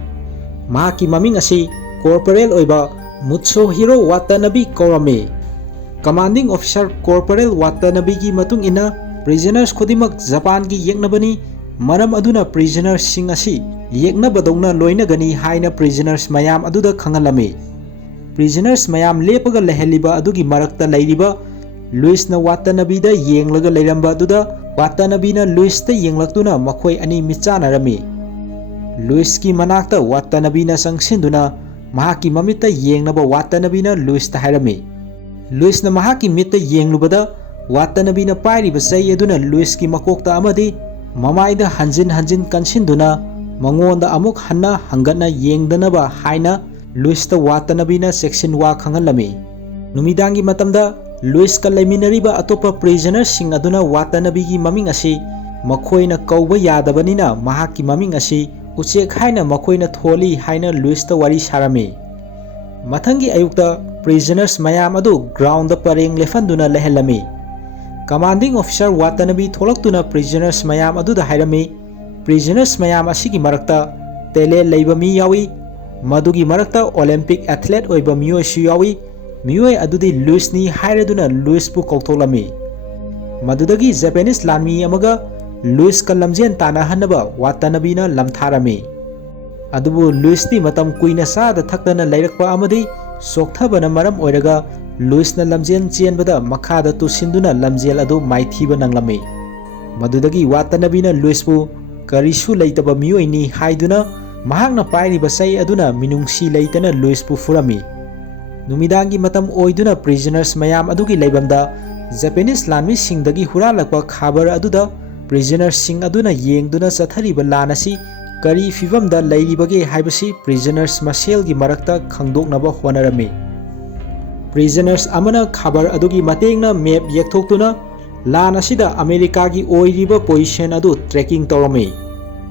ꯃꯍꯥꯛꯀꯤ ꯃꯃꯤꯡ ꯑꯁꯤ ꯀꯣꯔꯄꯣꯔꯦꯜ ꯑꯣꯏꯕ ꯃꯨꯠꯁꯨꯍꯤꯔꯣ ꯋꯥꯇꯥꯅꯥꯕꯤ ꯀꯧꯔꯝꯃꯤ꯫ ꯀꯃꯥꯟꯗꯤꯡ ꯑꯣꯐꯤꯁꯥꯔ ꯀꯣꯔꯄꯣꯔꯦꯜ ꯋꯥꯇꯥꯅꯥꯕꯤꯒꯤ ꯃꯇꯨꯡ ꯏꯟꯅ ꯄ꯭ꯔꯤꯖꯅꯔꯁ ꯈꯨꯗꯤꯡꯃꯛ ꯖꯄꯥꯟꯒꯤ ꯌꯦꯛꯅꯕꯅꯤ, ꯃꯔꯝ ꯑꯗꯨꯅ ꯄ꯭ꯔꯤꯖꯅꯔꯁꯤꯡ ꯑꯁꯤ ꯌꯦꯛꯅꯕꯗꯧꯅ ꯂꯣꯏꯅꯒꯅꯤ ꯍꯥꯏꯅ ꯄ꯭ꯔꯤꯖꯅꯔꯁ ꯃꯌꯥꯝ ꯑꯗꯨꯗ ꯈꯪꯍꯜꯂꯝꯃꯤ꯫ ꯄ꯭ꯔꯤꯖꯅꯔꯁ ꯃꯌꯥꯝ ꯂꯦꯞꯄꯒ ꯂꯩꯍꯜꯂꯤꯕ ꯑꯗꯨꯒꯤ ꯃꯔꯛꯇ ꯂꯩꯔꯤꯕ ꯂꯨꯏꯁꯅ ꯋꯥꯇꯥꯅꯥꯕꯤꯗ ꯌꯦꯡꯂꯒ ꯂꯩꯔꯝꯕ ꯑꯗꯨꯗ ꯋꯥꯇꯥꯅꯥꯕꯤꯅ ꯂꯨꯏꯁꯇ ꯌꯦꯡꯂꯛꯇꯨꯅ ꯃꯈꯣꯏ ꯑꯅꯤ ꯃꯤꯠꯆꯥꯅꯔꯝꯃꯤ꯫ ꯂꯨꯏꯁꯀꯤ ꯃꯅꯥꯛꯇ ꯋꯥꯇꯥꯅꯥꯕꯤꯅ ꯆꯪꯁꯤꯟꯗꯨꯅ ꯃꯍꯥꯛꯀꯤ ꯃꯃꯤꯠꯇ ꯌꯦꯡꯅꯕ ꯋꯥꯇꯥꯅꯥꯕꯤꯅ ꯂꯨꯏꯁꯇ ꯍꯥꯏꯔꯝꯃꯤ꯫ ꯂꯨꯏꯁꯅ ꯃꯍꯥꯛꯀꯤ ꯃꯤꯠꯇ ꯌꯦꯡꯂꯨꯕꯗ ꯋꯥꯇꯥꯅꯥꯕꯤꯅ ꯄꯥꯏꯔꯤꯕ ꯆꯩ ꯑꯗꯨꯅ ꯂꯨꯏꯁꯀꯤ ꯃꯀꯣꯛꯇ ꯑꯃꯗꯤ ꯃꯃꯥꯏꯗ ꯍꯟꯖꯤꯟ ꯍꯟꯖꯤꯟ ꯀꯟꯁꯤꯟꯗꯨꯅ ꯃꯉꯣꯟꯗ ꯑꯃꯨꯛ ꯍꯟꯅ ꯍꯪꯒꯠꯅ ꯌꯦꯡꯗꯅꯕ ꯍꯥꯏꯅ ꯂꯨꯏꯁꯇ ꯋꯥꯇꯥꯅꯥꯕꯤꯅ ꯆꯦꯛꯁꯤꯟꯋꯥ ꯈꯪꯍꯜꯂꯝꯃꯤ꯫ ꯅꯨꯃꯤꯗꯥꯡꯒꯤ ꯃꯇꯝꯗ ꯂꯨꯏꯁꯀ ꯂꯩꯃꯤꯟꯅꯔꯤꯕ ꯑꯇꯣꯞꯄ ꯄ꯭ꯔꯤꯖꯅꯔꯁꯤꯡ ꯑꯗꯨꯅ ꯋꯥꯇꯥꯅꯥꯕꯤꯒꯤ ꯃꯃꯤꯡ ꯑꯁꯤ ꯃꯈꯣꯏꯅ ꯀꯧꯕ ꯌꯥꯗꯕꯅꯤꯅ ꯃꯍꯥꯛꯀꯤ ꯃꯃꯤꯡ ꯑꯁꯤ ꯎꯆꯦꯛ ꯍꯥꯏꯅ ꯃꯈꯣꯏꯅ ꯊꯣꯜꯂꯤ ꯍꯥꯏꯅ ꯂꯨꯏꯁꯇ ꯋꯥꯔꯤ ꯁꯥꯔꯝꯃꯤ꯫ ꯃꯊꯪꯒꯤ ꯑꯌꯨꯛꯇ ꯄ꯭ꯔꯤꯖꯅꯔꯁ ꯃꯌꯥꯝ ꯑꯗꯨ ꯒ꯭ꯔꯥꯎꯟꯗ ꯄꯔꯦꯡ ꯂꯦꯞꯍꯟꯗꯨꯅ ꯂꯩꯍꯜꯂꯝꯃꯤ꯫ ꯀꯃꯥꯟꯗꯤꯡ ꯑꯣꯐꯤꯁꯥꯔ ꯋꯥꯇꯥꯅꯥꯕꯤ ꯊꯣꯛꯂꯛꯇꯨꯅ ꯄ꯭ꯔꯤꯖꯅꯔꯁ ꯃꯌꯥꯝ ꯑꯗꯨꯗ ꯍꯥꯏꯔꯝꯃꯤ, ꯄ꯭ꯔꯤꯖꯅꯔꯁ ꯃꯌꯥꯝ ꯑꯁꯤꯒꯤ ꯃꯔꯛꯇ ꯇꯦꯂꯦꯟ ꯂꯩꯕ ꯃꯤ ꯌꯥꯎꯏ, ꯃꯗꯨꯒꯤ ꯃꯔꯛꯇ ꯑꯣꯂꯦꯝꯄꯤꯛ ꯑꯦꯊ꯭ꯂꯦꯠ ꯑꯣꯏꯕ ꯃꯤꯑꯣꯏꯁꯨ ꯌꯥꯎꯏ, ꯃꯤꯑꯣꯏ ꯑꯗꯨꯗꯤ ꯂꯨꯏꯁꯅꯤ ꯍꯥꯏꯔꯗꯨꯅ ꯂꯨꯏꯁꯄꯨ ꯀꯧꯊꯣꯛꯂꯝꯃꯤ꯫ ꯃꯗꯨꯗꯒꯤ ꯖꯄꯥꯅꯤꯁ ꯂꯥꯟꯃꯤ ꯑꯃꯒ ꯂꯨꯏꯁꯀ ꯂꯝꯖꯦꯟ ꯇꯥꯟꯅꯍꯟꯅꯕ ꯋꯥꯇꯥꯅꯥꯕꯤꯅ ꯂꯝꯊꯥꯔꯝꯃꯤ꯫ ꯑꯗꯨꯕꯨ ꯂꯨꯏꯁꯇꯤ ꯃꯇꯝ ꯀꯨꯏꯅ ꯆꯥꯗ ꯊꯛꯇꯅ ꯂꯩꯔꯛꯄ ꯑꯃꯗꯤ ꯆꯣꯛꯊꯕꯅ ꯃꯔꯝ ꯑꯣꯏꯔꯒ ꯂꯨꯏꯁꯅ ꯂꯝꯖꯦꯟ ꯆꯦꯟꯕꯗ ꯃꯈꯥꯗ ꯇꯨꯁꯤꯟꯗꯨꯅ ꯂꯝꯖꯦꯜ ꯑꯗꯨ ꯃꯥꯏꯊꯤꯕ ꯅꯪꯂꯝꯃꯤ꯫ ꯃꯗꯨꯗꯒꯤ ꯋꯥꯇꯥꯅꯥꯕꯤꯅ ꯂꯨꯏꯁꯄꯨ ꯀꯔꯤꯁꯨ ꯂꯩꯇꯕ ꯃꯤꯑꯣꯏꯅꯤ ꯍꯥꯏꯗꯨꯅ ꯃꯍꯥꯛꯅ ꯄꯥꯏꯔꯤꯕ ꯆꯩ ꯑꯗꯨꯅ ꯃꯤꯅꯨꯡꯁꯤ ꯂꯩꯇꯅ ꯂꯨꯏꯁꯄꯨ ꯐꯨꯔꯝꯃꯤ꯫ ꯅꯨꯃꯤꯗꯥꯡꯒꯤ ꯃꯇꯝ ꯑꯣꯏꯗꯨꯅ ꯄ꯭ꯔꯤꯖꯅꯔꯁ ꯃꯌꯥꯝ ꯑꯗꯨꯒꯤ ꯂꯩꯐꯝꯗ ꯖꯄꯥꯅꯤꯁ ꯂꯥꯟꯃꯤꯁꯤꯡꯗꯒꯤ ꯍꯨꯔꯥꯜꯂꯛꯄ ꯈꯕꯔ ꯑꯗꯨꯗ ꯄ꯭ꯔꯤꯖꯅꯔꯁꯤꯡ ꯑꯗꯨꯅ ꯌꯦꯡꯗꯨꯅ ꯆꯠꯊꯔꯤꯕ ꯂꯥꯟ ꯑꯁꯤ ꯀꯔꯤ ꯐꯤꯚꯝꯗ ꯂꯩꯔꯤꯕꯒꯦ ꯍꯥꯏꯕꯁꯤ ꯄ꯭ꯔꯤꯖꯅꯔꯁ ꯃꯁꯦꯜꯒꯤ ꯃꯔꯛꯇ ꯈꯪꯗꯣꯛꯅꯕ ꯍꯣꯠꯅꯔꯝꯃꯤ꯫ ꯄ꯭ꯔꯤꯖꯅꯔꯁ ꯑꯃꯅ ꯈꯕꯔ ꯑꯗꯨꯒꯤ ꯃꯇꯦꯡꯅ ꯃꯦꯞ ꯌꯦꯛꯊꯣꯛꯇꯨꯅ ꯂꯥꯟ ꯑꯁꯤꯗ ꯑꯃꯦꯔꯤꯀꯥꯒꯤ ꯑꯣꯏꯔꯤꯕ ꯄꯣꯖꯤꯁꯟ ꯑꯗꯨ ꯇ꯭ꯔꯦꯀꯤꯡ ꯇꯧꯔꯝꯃꯤ꯫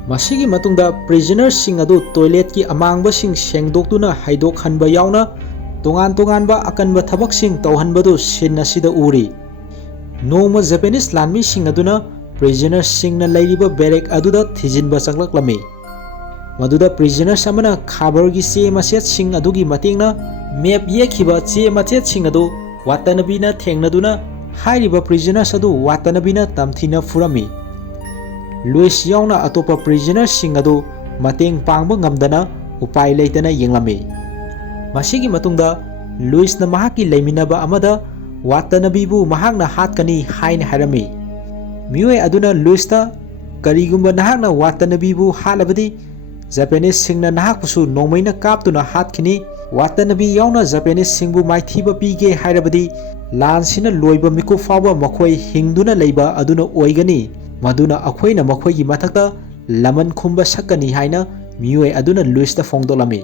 ꯃꯁꯤꯒꯤ ꯃꯇꯨꯡꯗ ꯄ꯭ꯔꯤꯖꯅꯔꯁꯤꯡ ꯑꯗꯨ ꯇꯣꯏꯂꯦꯠꯀꯤ ꯑꯃꯥꯡꯕꯁꯤꯡ ꯁꯦꯡꯗꯣꯛꯇꯨꯅ ꯍꯩꯗꯣꯛꯍꯟꯕ ꯌꯥꯎꯅ ꯇꯣꯉꯥꯟ ꯇꯣꯉꯥꯟꯕ ꯑꯀꯟꯕ ꯊꯕꯛꯁꯤꯡ ꯇꯧꯍꯟꯕꯗꯨ ꯁꯤꯟ ꯑꯁꯤꯗ ꯎꯔꯤ꯫ ꯅꯣꯡꯃ ꯖꯄꯥꯅꯤꯁ ꯂꯥꯟꯃꯤꯁꯤꯡ ꯑꯗꯨꯅ ꯄ꯭ꯔꯤꯖꯅꯔꯁꯤꯡꯅ ꯂꯩꯔꯤꯕ ꯕꯦꯔꯦꯛ ꯑꯗꯨꯗ ꯊꯤꯖꯤꯟꯕ ꯆꯪꯂꯛꯂꯝꯃꯤ꯫ ꯃꯗꯨꯗ ꯄ꯭ꯔꯤꯖꯅꯔꯁ ꯑꯃꯅ ꯈꯕꯔꯒꯤ ꯆꯦ ꯃꯆꯦꯠꯁꯤꯡ ꯑꯗꯨꯒꯤ ꯃꯇꯦꯡꯅ ꯃꯦꯞ ꯌꯦꯛꯈꯤꯕ ꯆꯦ ꯃꯆꯦꯠꯁꯤꯡ ꯑꯗꯨ ꯋꯥꯇꯥꯅꯥꯕꯤꯅ ꯊꯦꯡꯅꯗꯨꯅ ꯍꯥꯏꯔꯤꯕ ꯄ꯭ꯔꯤꯖꯅꯔꯁ ꯑꯗꯨ ꯋꯥꯇꯥꯅꯥꯕꯤꯅ ꯇꯝꯊꯤꯅ ꯐꯨꯔꯝꯃꯤ꯫ ꯂꯨꯏꯁ ꯌꯥꯎꯅ ꯑꯇꯣꯞꯄ ꯄ꯭ꯔꯤꯖꯅꯔꯁꯤꯡ ꯑꯗꯨ ꯃꯇꯦꯡ ꯄꯥꯡꯕ ꯉꯝꯗꯅ ꯎꯄꯥꯏ ꯂꯩꯇꯅ ꯌꯦꯡꯂꯝꯃꯤ꯫ ꯃꯁꯤꯒꯤ ꯃꯇꯨꯡꯗ ꯂꯨꯏꯁꯅ ꯃꯍꯥꯛꯀꯤ ꯂꯩꯃꯤꯟꯅꯕ ꯑꯃꯗ ꯋꯥꯇꯥꯅꯥꯕꯤꯕꯨ ꯃꯍꯥꯛꯅ ꯍꯥꯠꯀꯅꯤ ꯍꯥꯏꯅ ꯍꯥꯏꯔꯝꯃꯤ꯫ ꯃꯤꯑꯣꯏ ꯑꯗꯨꯅ ꯂꯨꯏꯁꯇ ꯀꯔꯤꯒꯨꯝꯕ ꯅꯍꯥꯛꯅ ꯋꯥꯇꯥꯅꯥꯕꯤꯕꯨ ꯍꯥꯠꯂꯕꯗꯤ ꯖꯄꯥꯅꯤꯁꯁꯤꯡꯅ ꯅꯍꯥꯛꯄꯨꯁꯨ ꯅꯣꯡꯃꯩꯅ ꯀꯥꯞꯇꯨꯅ ꯍꯥꯠꯈꯤꯅꯤ, ꯋꯥꯇꯥꯅꯥꯕꯤ ꯌꯥꯎꯅ ꯖꯄꯥꯅꯤꯁꯁꯤꯡꯕꯨ ꯃꯥꯏꯊꯤꯕ ꯄꯤꯒꯦ ꯍꯥꯏꯔꯕꯗꯤ ꯂꯥꯟꯁꯤꯅ ꯂꯣꯏꯕ ꯃꯤꯀꯨꯞ ꯐꯥꯎꯕ ꯃꯈꯣꯏ ꯍꯤꯡꯗꯨꯅ ꯂꯩꯕ ꯑꯗꯨꯅ ꯑꯣꯏꯒꯅꯤ, ꯃꯗꯨꯅ ꯑꯩꯈꯣꯏꯅ ꯃꯈꯣꯏꯒꯤ ꯃꯊꯛꯇ ꯂꯃꯟ ꯈꯨꯝꯕ ꯁꯛꯀꯅꯤ ꯍꯥꯏꯅ ꯃꯤꯑꯣꯏ ꯑꯗꯨꯅ ꯂꯨꯏꯁꯇ ꯐꯣꯡꯗꯣꯛꯂꯝꯃꯤ꯫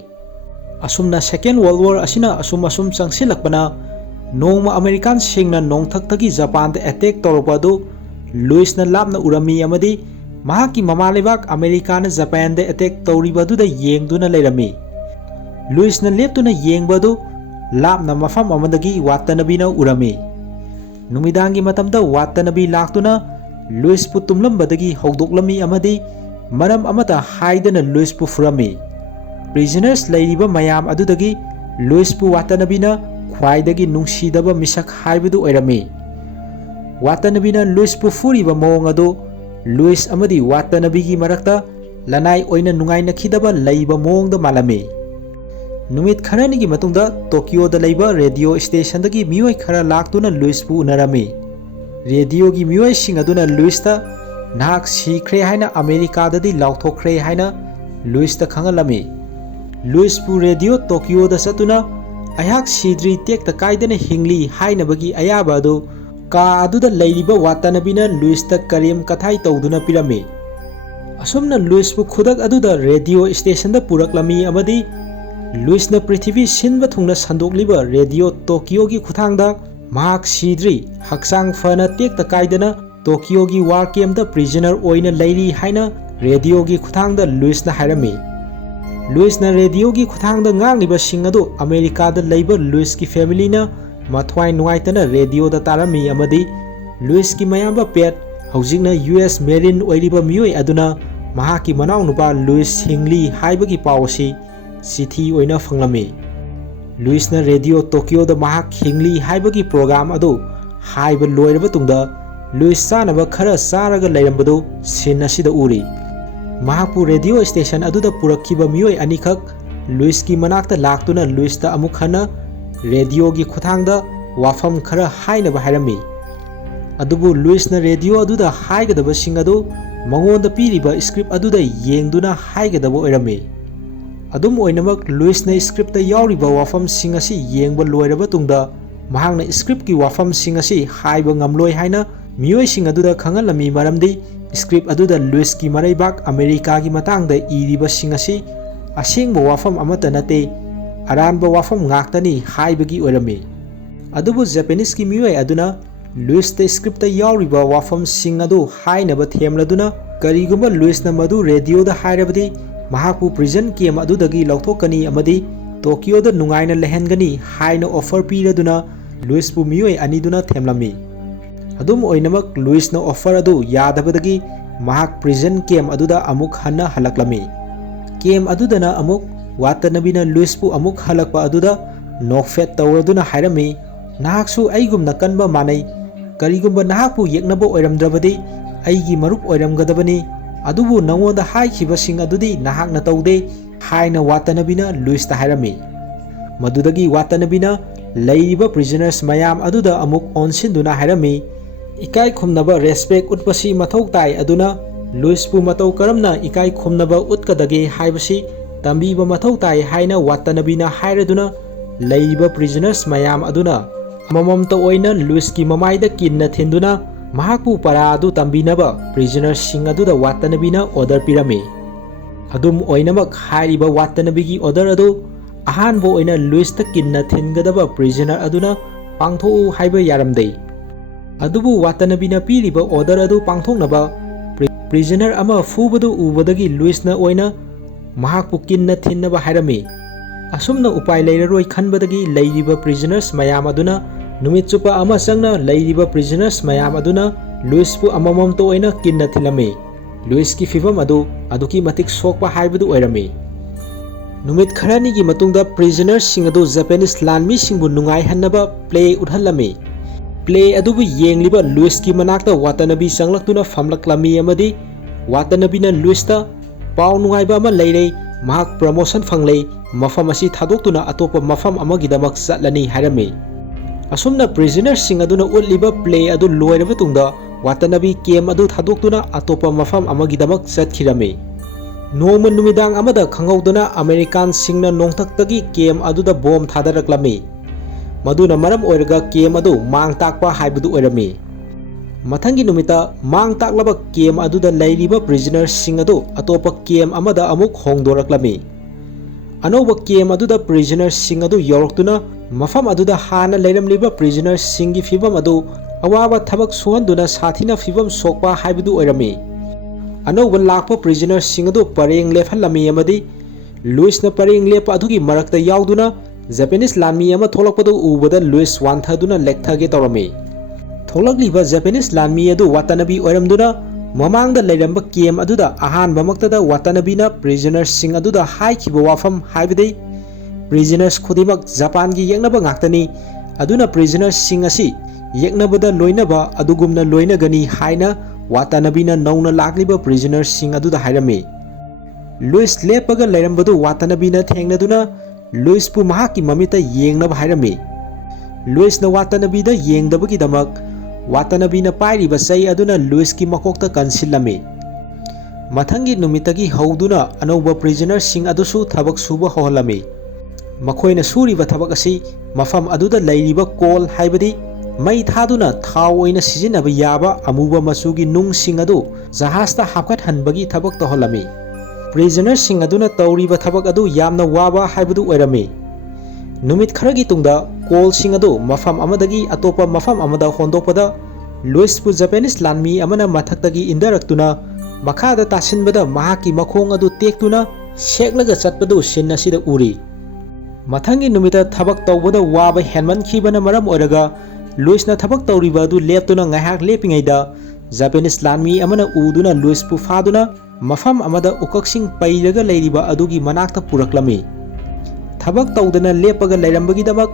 ꯑꯁꯨꯝꯅ ꯁꯦꯀꯦꯟ ꯋꯥꯔꯜꯗ ꯋꯥꯔ ꯑꯁꯤꯅ ꯑꯁꯨꯝ ꯆꯪꯁꯤꯜꯂꯛꯄꯅ ꯅꯣꯡꯃ ꯑꯃꯦꯔꯤꯀꯥꯟꯁꯤꯡꯅ ꯅꯣꯡꯊꯛꯇꯒꯤ ꯖꯄꯥꯟꯗ ꯑꯦꯇꯦꯛ ꯇꯧꯔꯛꯄ ꯑꯗꯨ ꯂꯨꯏꯁꯅ ꯂꯥꯞꯅ ꯎꯔꯝꯃꯤ ꯑꯃꯗꯤ ꯃꯍꯥꯛꯀꯤ ꯃꯃꯥꯂꯩꯕꯥꯛ ꯑꯃꯦꯔꯤꯀꯥꯅ ꯖꯄꯥꯟꯗ ꯑꯦꯇꯦꯛ ꯇꯧꯔꯤꯕ ꯑꯗꯨꯗ ꯌꯦꯡꯗꯨꯅ ꯂꯩꯔꯝꯃꯤ꯫ ꯂꯨꯏꯁꯅ ꯂꯦꯞꯇꯨꯅ ꯌꯦꯡꯕ ꯑꯗꯨ ꯂꯥꯞꯅ ꯃꯐꯝ ꯑꯃꯗꯒꯤ ꯋꯥꯇꯥꯅꯥꯕꯤꯅ ꯎꯔꯝꯃꯤ꯫ ꯅꯨꯃꯤꯗꯥꯡꯒꯤ ꯃꯇꯝꯗ ꯋꯥꯇꯥꯅꯥꯕꯤ ꯂꯥꯛꯇꯨꯅ ꯂꯨꯏꯁꯄꯨ ꯇꯨꯝꯂꯝꯕꯗꯒꯤ ꯍꯧꯗꯣꯛꯂꯝꯃꯤ ꯑꯃꯗꯤ ꯃꯔꯝ ꯑꯃꯠꯇ ꯍꯥꯏꯗꯅ ꯂꯨꯏꯁꯄꯨ ꯐꯨꯔꯝꯃꯤ꯫ ꯄ꯭ꯔꯤꯖꯅꯔꯁ ꯂꯩꯔꯤꯕ ꯃꯌꯥꯝ ꯑꯗꯨꯗꯒꯤ ꯂꯨꯏꯁꯄꯨ ꯋꯥꯇꯥꯅꯥꯕꯤꯅ ꯈ꯭ꯋꯥꯏꯗꯒꯤ ꯅꯨꯡꯁꯤꯗꯕ ꯃꯤꯁꯛ ꯍꯥꯏꯕꯗꯨ ꯑꯣꯏꯔꯝꯃꯤ꯫ ꯋꯥꯇꯥꯅꯥꯕꯤꯅ ꯂꯨꯏꯁꯄꯨ ꯐꯨꯔꯤꯕ ꯃꯑꯣꯡ ꯑꯗꯨ ꯂꯨꯏꯁ ꯑꯃꯗꯤ ꯋꯥꯇꯥꯅꯥꯕꯤꯒꯤ ꯃꯔꯛꯇ ꯂꯅꯥꯏ ꯑꯣꯏꯅ ꯅꯨꯡꯉꯥꯏꯅꯈꯤꯗꯕ ꯂꯩꯕ ꯃꯑꯣꯡꯗ ꯃꯥꯜꯂꯝꯃꯤ꯫ ꯅꯨꯃꯤꯠ ꯈꯔꯅꯤꯒꯤ ꯃꯇꯨꯡꯗ ꯇꯣꯀꯤꯌꯣꯗ ꯂꯩꯕ ꯔꯦꯗꯤꯑꯣ ꯁ꯭ꯇꯦꯁꯟꯗꯒꯤ ꯃꯤꯑꯣꯏ ꯈꯔ ꯂꯥꯛꯇꯨꯅ ꯂꯨꯏꯁꯄꯨ ꯎꯅꯔꯝꯃꯤ꯫ ꯔꯦꯗꯤꯑꯣꯒꯤ ꯃꯤꯑꯣꯏꯁꯤꯡ ꯑꯗꯨꯅ ꯂꯨꯏꯁꯇ ꯅꯍꯥꯛ ꯁꯤꯈ꯭ꯔꯦ ꯍꯥꯏꯅ ꯑꯃꯦꯔꯤꯀꯥꯗꯗꯤ ꯂꯥꯎꯊꯣꯛꯈ꯭ꯔꯦ ꯍꯥꯏꯅ ꯂꯨꯏꯁꯇ ꯈꯪꯍꯜꯂꯝꯃꯤ꯫ ꯂꯨꯏꯁꯄꯨ ꯔꯦꯗꯤꯑꯣ ꯇꯣꯀꯤꯌꯣꯗ ꯆꯠꯇꯨꯅ ꯑꯩꯍꯥꯛ ꯁꯤꯗ꯭ꯔꯤ ꯇꯦꯛꯇ ꯀꯥꯏꯗꯅ ꯍꯤꯡꯂꯤ ꯍꯥꯏꯅꯕꯒꯤ ꯑꯌꯥꯕ ꯑꯗꯨ ꯀꯥ ꯑꯗꯨꯗ ꯂꯩꯔꯤꯕ ꯋꯥꯇꯥꯅꯕꯤꯅ ꯂꯨꯏꯁꯇ ꯀꯔꯦꯝ ꯀꯊꯥꯏ ꯇꯧꯗꯨꯅ ꯄꯤꯔꯝꯃꯤ꯫ ꯑꯁꯨꯝꯅ ꯂꯨꯏꯁꯄꯨ ꯈꯨꯗꯛ ꯑꯗꯨꯗ ꯔꯦꯗꯤꯑꯣ ꯁ꯭ꯇꯦꯁꯟꯗ ꯄꯨꯔꯛꯂꯝꯃꯤ ꯑꯃꯗꯤ ꯂꯨꯏꯁꯅ ꯄ꯭ꯔꯤꯊꯤꯕꯤ ꯁꯤꯟꯕ ꯊꯨꯡꯅ ꯁꯟꯗꯣꯛꯂꯤꯕ ꯔꯦꯗꯤꯑꯣ ꯇꯣꯀꯤꯌꯣꯒꯤ ꯈꯨꯠꯊꯥꯡꯗ ꯃꯍꯥꯛ ꯁꯤꯗ꯭ꯔꯤ, ꯍꯛꯆꯥꯡ ꯐꯅ ꯇꯦꯛꯇ ꯀꯥꯏꯗꯅ ꯇꯣꯀꯤꯌꯣꯒꯤ ꯋꯥꯔ ꯀꯦꯝꯞꯇ ꯄ꯭ꯔꯤꯖꯅꯔ ꯑꯣꯏꯅ ꯂꯩꯔꯤ ꯍꯥꯏꯅ ꯔꯦꯗꯤꯑꯣꯒꯤ ꯈꯨꯠꯊꯥꯡꯗ ꯂꯨꯏꯁꯅ ꯍꯥꯏꯔꯝꯃꯤ꯫ ꯂꯨꯏꯁꯅ ꯔꯦꯗꯤꯑꯣꯒꯤ ꯈꯨꯠꯊꯥꯡꯗ ꯉꯥꯡꯂꯤꯕꯁꯤꯡ ꯑꯗꯨ ꯑꯃꯦꯔꯤꯀꯥꯗ ꯂꯩꯕ ꯂꯨꯏꯁꯀꯤ ꯐꯦꯃꯤꯂꯤꯅ ꯃꯊ꯭ꯋꯥꯏ ꯅꯨꯡꯉꯥꯏꯇꯅ ꯔꯦꯗꯤꯑꯣꯗ ꯇꯥꯔꯝꯃꯤ ꯑꯃꯗꯤ ꯂꯨꯏꯁꯀꯤ ꯃꯌꯥꯝꯕ ꯄꯦꯠ, ꯍꯧꯖꯤꯛꯅ US ꯃꯦꯔꯤꯟ ꯑꯣꯏꯔꯤꯕ ꯃꯤꯑꯣꯏ ꯑꯗꯨꯅ ꯃꯍꯥꯛꯀꯤ ꯃꯅꯥꯎꯅꯨꯄꯥ ꯂꯨꯏꯁ ꯍꯤꯡꯂꯤ ꯍꯥꯏꯕꯒꯤ ꯄꯥꯎ ꯑꯁꯤ ꯆꯤꯊꯤ ꯑꯣꯏꯅ ꯐꯪꯂꯝꯃꯤ꯫ ꯂꯨꯏꯁꯅ ꯔꯦꯗꯤꯑꯣ ꯇꯣꯀꯤꯌꯣꯗ ꯃꯍꯥꯛ ꯍꯤꯡꯂꯤ ꯍꯥꯏꯕꯒꯤ ꯄ꯭ꯔꯣꯒ꯭ꯔꯥꯝ ꯑꯗꯨ ꯍꯥꯏꯕ ꯂꯣꯏꯔꯕ ꯇꯨꯡꯗ ꯂꯨꯏꯁ ꯆꯥꯅꯕ ꯈꯔ ꯆꯥꯔꯒ ꯂꯩꯔꯝꯕꯗꯨ ꯁꯤꯟ ꯑꯁꯤꯗ ꯎꯔꯤ꯫ ꯃꯍꯥꯛꯄꯨ ꯔꯦꯗꯤꯑꯣ ꯁ꯭ꯇꯦꯁꯟ ꯑꯗꯨꯗ ꯄꯨꯔꯛꯈꯤꯕ ꯃꯤꯑꯣꯏ ꯑꯅꯤꯈꯛ ꯂꯨꯏꯁꯀꯤ ꯃꯅꯥꯛꯇ ꯂꯥꯛꯇꯨꯅ ꯂꯨꯏꯁꯇ ꯑꯃꯨꯛ ꯍꯟꯅ ꯔꯦꯗꯤꯑꯣꯒꯤ ꯈꯨꯠꯊꯥꯡꯗ ꯋꯥꯐꯝ ꯈꯔ ꯍꯥꯏꯅꯕ ꯍꯥꯏꯔꯝꯃꯤ꯫ ꯑꯗꯨꯕꯨ ꯂꯨꯏꯁꯅ ꯔꯦꯗꯤꯑꯣ ꯑꯗꯨꯗ ꯍꯥꯏꯒꯗꯕꯁꯤꯡ ꯑꯗꯨ ꯃꯉꯣꯟꯗ ꯄꯤꯔꯤꯕ ꯁꯀ꯭ꯔꯤꯞ ꯑꯗꯨꯗ ꯌꯦꯡꯗꯨꯅ ꯍꯥꯏꯒꯗꯕ ꯑꯣꯏꯔꯝꯃꯤ꯫ ꯑꯗꯨꯝ ꯑꯣꯏꯅꯃꯛ ꯂꯨꯏꯁꯅ ꯁꯀ꯭ꯔꯤꯞꯇ ꯌꯥꯎꯔꯤꯕ ꯋꯥꯐꯝꯁꯤꯡ ꯑꯁꯤ ꯌꯦꯡꯕ ꯂꯣꯏꯔꯕ ꯇꯨꯡꯗ ꯃꯍꯥꯛꯅ ꯁꯀ꯭ꯔꯤꯞꯀꯤ ꯋꯥꯐꯝꯁꯤꯡ ꯑꯁꯤ ꯍꯥꯏꯕ ꯉꯝꯂꯣꯏ ꯍꯥꯏꯅ ꯃꯤꯑꯣꯏꯁꯤꯡ ꯑꯗꯨꯗ ꯈꯪꯍꯜꯂꯝꯃꯤ ꯃꯔꯝꯗꯤ ꯁꯀ꯭ꯔꯤꯞ ꯑꯗꯨꯗ ꯂꯨꯏꯁꯀꯤ ꯃꯔꯩꯕꯥꯛ ꯑꯃꯦꯔꯤꯀꯥꯒꯤ ꯃꯇꯥꯡꯗ ꯏꯔꯤꯕꯁꯤꯡ ꯑꯁꯤ ꯑꯁꯦꯡꯕ ꯋꯥꯐꯝ ꯑꯃꯠꯇ ꯅꯠꯇꯦ, ꯑꯔꯥꯟꯕ ꯋꯥꯐꯝ ꯉꯥꯛꯇꯅꯤ ꯍꯥꯏꯕꯒꯤ ꯑꯣꯏꯔꯝꯃꯤ꯫ ꯑꯗꯨꯕꯨ ꯖꯄꯦꯅꯤꯁꯀꯤ ꯃꯤꯑꯣꯏ ꯑꯗꯨꯅ ꯂꯨꯏꯁꯇ ꯁꯀ꯭ꯔꯤꯞꯇ ꯌꯥꯎꯔꯤꯕ ꯋꯥꯐꯝꯁꯤꯡ ꯑꯗꯨ ꯍꯥꯏꯅꯕ ꯊꯦꯝꯂꯗꯨꯅ ꯀꯔꯤꯒꯨꯝꯕ ꯂꯨꯏꯁꯅ ꯃꯗꯨ ꯔꯦꯗꯤꯑꯣꯗ ꯍꯥꯏꯔꯕꯗꯤ ꯃꯍꯥꯛꯄꯨ ꯄ꯭ꯔꯤꯖꯟ ꯀꯦꯝꯞ ꯑꯗꯨꯗꯒꯤ ꯂꯧꯊꯣꯛꯀꯅꯤ ꯑꯃꯗꯤ ꯇꯣꯀꯤꯌꯣꯗ ꯅꯨꯡꯉꯥꯏꯅ ꯂꯩꯍꯟꯒꯅꯤ ꯍꯥꯏꯅ ꯑꯣꯐꯔ ꯄꯤꯔꯗꯨꯅ ꯂꯨꯏꯁꯄꯨ ꯃꯤꯑꯣꯏ ꯑꯅꯤꯗꯨꯅ ꯊꯦꯝꯂꯝꯃꯤ꯫ ꯑꯗꯨꯝ ꯑꯣꯏꯅꯃꯛ ꯂꯨꯏꯁꯅ ꯑꯣꯐꯔ ꯑꯗꯨ ꯌꯥꯗꯕꯗꯒꯤ ꯃꯍꯥꯛ ꯄ꯭ꯔꯤꯖꯟ ꯀꯦꯝꯞ ꯑꯗꯨꯗ ꯑꯃꯨꯛ ꯍꯟꯅ ꯍꯜꯂꯛꯂꯝꯃꯤ꯫ ꯀꯦꯝꯞ ꯑꯗꯨꯗꯅ ꯑꯃꯨꯛ ꯋꯥꯇꯅꯕꯤꯅ ꯂꯨꯏꯁꯄꯨ ꯑꯃꯨꯛ ꯍꯜꯂꯛꯄ ꯑꯗꯨꯗ ꯅꯣꯛꯐꯦꯠ ꯇꯧꯔꯗꯨꯅ ꯍꯥꯏꯔꯝꯃꯤ, ꯅꯍꯥꯛꯁꯨ ꯑꯩꯒꯨꯝꯅ ꯀꯟꯕ ꯃꯥꯟꯅꯩ, ꯀꯔꯤꯒꯨꯝꯕ ꯅꯍꯥꯛꯄꯨ ꯌꯦꯛꯅꯕ ꯑꯣꯏꯔꯝꯗ꯭ꯔꯕꯗꯤ ꯑꯩꯒꯤ ꯃꯔꯨꯞ ꯑꯣꯏꯔꯝꯒꯗꯕꯅꯤ, ꯑꯗꯨꯕꯨ ꯅꯉꯣꯟꯗ ꯍꯥꯏꯈꯤꯕꯁꯤꯡ ꯑꯗꯨꯗꯤ ꯅꯍꯥꯛꯅ ꯇꯧꯗꯦ ꯍꯥꯏꯅ ꯋꯥꯇꯅꯕꯤꯅ ꯂꯨꯏꯁꯇ ꯍꯥꯏꯔꯝꯃꯤ꯫ ꯃꯗꯨꯗꯒꯤ ꯋꯥꯇꯅꯕꯤꯅ ꯂꯩꯔꯤꯕ ꯄ꯭ꯔꯤꯖꯅꯔꯁ ꯃꯌꯥꯝ ꯑꯗꯨꯗ ꯑꯃꯨꯛ ꯑꯣꯟꯁꯤꯟꯗꯨꯅ ꯍꯥꯏꯔꯝꯃꯤ, ꯏꯀꯥꯏ ꯈꯨꯝꯅꯕ ꯔꯦꯁꯄꯦꯛ ꯎꯠꯄꯁꯤ ꯃꯊꯧ ꯇꯥꯏ ꯑꯗꯨꯅ ꯂꯨꯏꯁꯄꯨ ꯃꯇꯧ ꯀꯔꯝꯅ ꯏꯀꯥꯏ ꯈꯨꯝꯅꯕ ꯎꯠꯀꯗꯒꯦ ꯍꯥꯏꯕꯁꯤ ꯇꯝꯕꯤꯕ ꯃꯊꯧ ताई हाइना वातनबीना हाइरदुना लैरिबा प्रिजनर्स मयाम अदुना अमममता ओइना लुइसकी ममाइदा किन्ना थिंदुना महाकपु परा अदु तंबीनबा प्रिजनर्स सिंग अदुदा वातनबीना ऑर्डर पिरमे अदुम ओइनमक हाइरिबा वातनबीगी ऑर्डर अदु अहानबो ओइना लुइसता किन्ना थिनगदबा प्रिजनर अदुना पांगथोउ हाइबा यारमदै अदुबु वातनबीना पिरिबा ऑर्डर अदु पांगथोनबा प्रिजनर अमा फुबदु उबदगी लुइसना ओइना महाकपु किन्ना थिनबा हाइरमे असुमना उपाय लेररोय खनबदगी लैरिबा प्रिजनर्स मयाम अदुना नुमित चुपा अमा संगना लैरिबा प्रिजनर्स मयाम अदुना लुइसपु अमममतो ओइना किन्ना थिनमे लुइसकी फिवम अदु अदुकी मतिक सोकपा हाइबदु ओइरमे नुमित खरानीगी मतुंगदा प्रिजनर्स सिंग अदु जापानीज लानमी सिंगबु नुंगाई हन्नबा प्ले उदहल्लमे प्ले अदुबु येंगलिबा लुइसकी मनाक्ता वातनबी संगलक्तुना फमलक्लमी अमदी वातनबीना लुइसता पाउ नुंगाइबा अमा लैरे महाक प्रमोशन फंगले मफम असी थादोक्तुना अतोपा मफम अमगिदमक चटलनी हाइरमे असुमना प्रिजनर्स सिंग अदुना उटलिबा प्ले अदु लोइरबा तुंगदा वातनबी केम अदु थादोक्तुना अतोपा मफम अमगिदमक चटखिरमे नोंगमा नुमिदांग अमदा खंगौदना अमेरिकन सिंगना नोंथक्तगी केम अदुदा बॉम थादरक्लमे मदुना मरम ओइरगा केम अदु मांग ताकपा हाइबदु ओइरमे मथंगी नुमिता मांग ताकलबा केम अदुदा लैरिबा प्रिजनर्स सिंग अदु अतोपा केम अमदा अमुक होंगदोरक्लमे अनौबा केम अदुदा प्रिजनर्स सिंग अदु यौरक्तुना मफम अदुदा हाना लैरमलिबा प्रिजनर्स सिंगी फिवम अदु अवाबा थबक सुहनदुना साथिना फिवम सोकपा हाइबदु ओइरमे अनौबा लाकपा प्रिजनर्स सिंग अदु परेंग लेफहल्लमी अमदी लुइसना परेंग लेपा अदुगी मरक्ता याउदुना जापानीज लानमी अमा थोलक्पदु उबदा लुइस वानथदुना लेक्थगे तौरमे थोलक्लिबा जापानीज लानमी अदु वातनबी ओइरमदुना ममांगदा लैरंबा केम अदुदा अहानबमक्तदा वातनबीना प्रिजनर्स सिंग अदुदा हाइखिबा वाफम हाइबदे प्रिजनर्स खुदिमक जापानगी येंगनबा गाक्तनी अदुना प्रिजनर्स सिंग असि येंगनबदा लोइनबा अदुगुमना लोइनगनी हाइना वातनबीना नौना लाक्लिबा प्रिजनर्स सिंग अदुदा हाइरमे लुइस लेपगा लैरंबदु वातनबीना थेंगनदुना लुइसपु महाकी ममिता येंगनबा हाइरमे लुइसना वातनबीदा येंगदबगिदमक वातनबीना पाइरिबा चै अदुना लुइसकी मकोक्ता कन्सिल्लमे Mathangi numitagi hauduna anauba prisoner sing adusu thabak suba hohalami. Makhoina suriba thabak asi mafam aduda lairiba kol haibadi mai thaduna thau oina sizinaba yaba amuba machugi nung sing adu jahasta hapkat hanbagi thabak tohalami. Prisoner sing aduna tawriba thabak adu yamna waba haibadu oirami. Numit kharagi tungda kol sing adu mafam amadagi atopa mafam amada hondokpada Luispu Japanese lanmi amana mathaktagi indaraktuna makhada tasinbada mahaki makhong adu tektuna seklaga chatpadu sin asida uri. Mathangi numita thabak tawbada waba henman khibana maram oiraga Luisna thabak tawriba adu leptuna ngahak lepingaida Japanese lanmi amana uduna Luispu faduna mafam amada ukaksing pairaga leiriba adugi manakta puraklami. Thabak tawdana lepaga leirambagi damak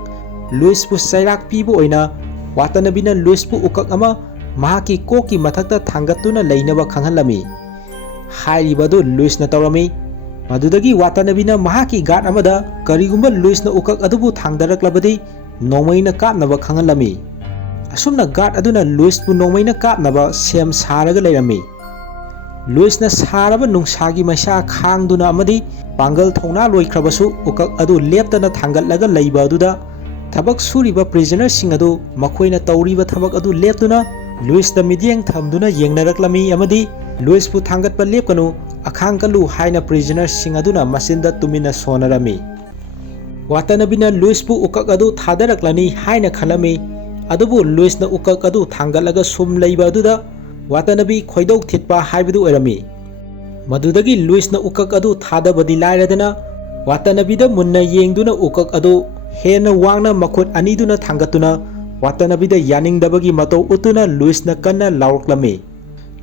Luispu sairak pibu oina Watanabina Luispu ukak ama mahaki koki mathakta thangatuna leinaba khanghalami. Hairibadu Luisna tawrami. Madudagi Watanabina mahaki guard amada karigumba Luisna ukak adubu thangdaraklabadi nongmaina kapnaba khanghalami. Asumna guard aduna Luispu nongmaina kapnaba sem saraga leirami. Luisna saraba nungsagi maisa khangduna amadi pangal thongna loikhrabasu ukak adu leptana thangatlaga leiba aduda Thabak suriba prisoner sing adu makhoina tawriba thabak adu leptuna Luis da midyang thamduna yengnaraklami amadi Luis pu thangatpa lepkanu akhangkalu haina prisoner sing aduna masinda tumina sonarami. Watanabina Luis pu ukak adu thadaraklani haina khalami adubu Luis na ukak adu thangalaga sum leiba aduda Watanabi khoidok thitpa haibadu oirami. Madudagi Luis na ukak adu thadabadi lairadana Watanabida munna yengduna ukak adu Hena wangna makhut aniduna thangatuna Watanabida yaningdabagi matau utuna Luis na kanna lauraklami.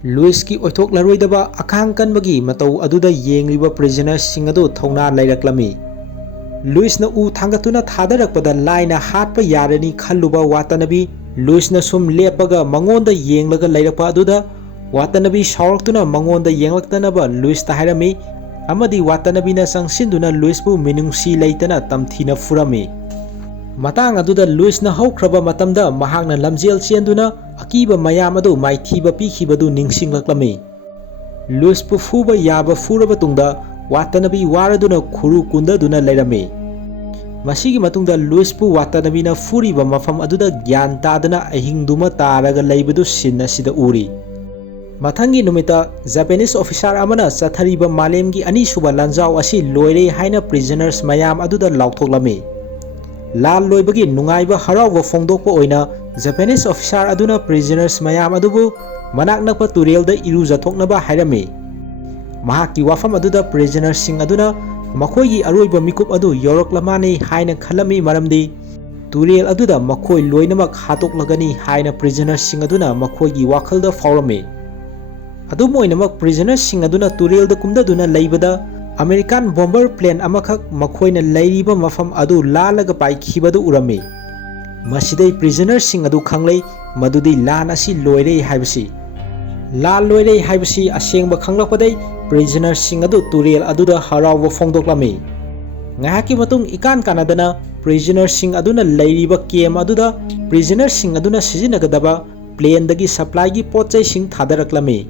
Luis ki oithok laroidaba akhang kanbagi matau aduda yengliba prisoner sing adu thongna lairaklami. Luis na u thangatuna thadarakpada laina hatpa yarani khalluba Watanabi Luis na sum lepaga mangonda yenglaga lairakpa aduda Watanabi sauraktuna mangonda yenglaktanaba Luis ta hairami amadi Watanabina sangsinduna Luis bu minungsi leitana tamthina furami. Matang aduda Luis na haukraba matamda mahakna lamjel chenduna akiba mayam adu maithiba pikhibadu ningsinglaklami. Luis pu fuba yaba furaba tungda Watanabi waraduna khuru kundaduna leirami. Masigi matungda Luis pu Watanabina furiba mafam aduda gyan tadana ahingduma taraga leibadu sin asida uri. Mathangi numita Japanese officer amana chathariba malemgi ani suba lanjau asi loire haina prisoners mayam aduda lauthoklami. Lal loibagi nungaiba harauba fongdokpa oina Japanese officer aduna prisoners mayam adubu manak nakpa turelda irujathoknaba hairami. Mahaki wafam aduda prisoners sing aduna makhoigi aroiba mikup adu yoraklamani haina khalami maramdi turel aduda makhoi loinamak hatoklagani haina prisoners sing aduna makhoigi wakhalda faurami. Adum oinamak prisoners sing aduna turelda kumdaduna leibada American bomber plane amakak makhoina leiriba mafam adu lalaga paikhibadu urami. Masidai prisoners sing adu khanglei madudi lan asi loire haibasi. Lal loire haibasi asengba khanglakpadai prisoners sing adu turel aduda harauba fongdoklami. Ngahaki matung ikan kanadana prisoners sing aduna leiriba kem aduda prisoners sing aduna sijinagadaba plane dagi supply gi potchai sing thadaraklami.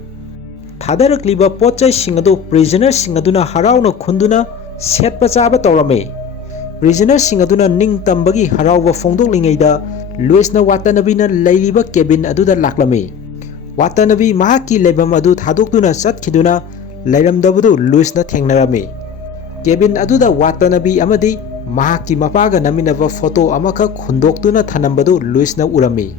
Thadarakliba potchai sing adu prisoners sing aduna harauna khunduna setpa chaba tawrami. Prisoners sing aduna ningtambagi harauba fongdoklingaida Luis na Watanabina leiriba cabin aduda laklami. Watanabi mahaki lebam adu thadokduna chatkhiduna leiramdabadu Luis na thengnarami. Cabin aduda Watanabi amadi mahaki mapaga naminaba photo amaka khundoktuna thanambadu Luis na urami.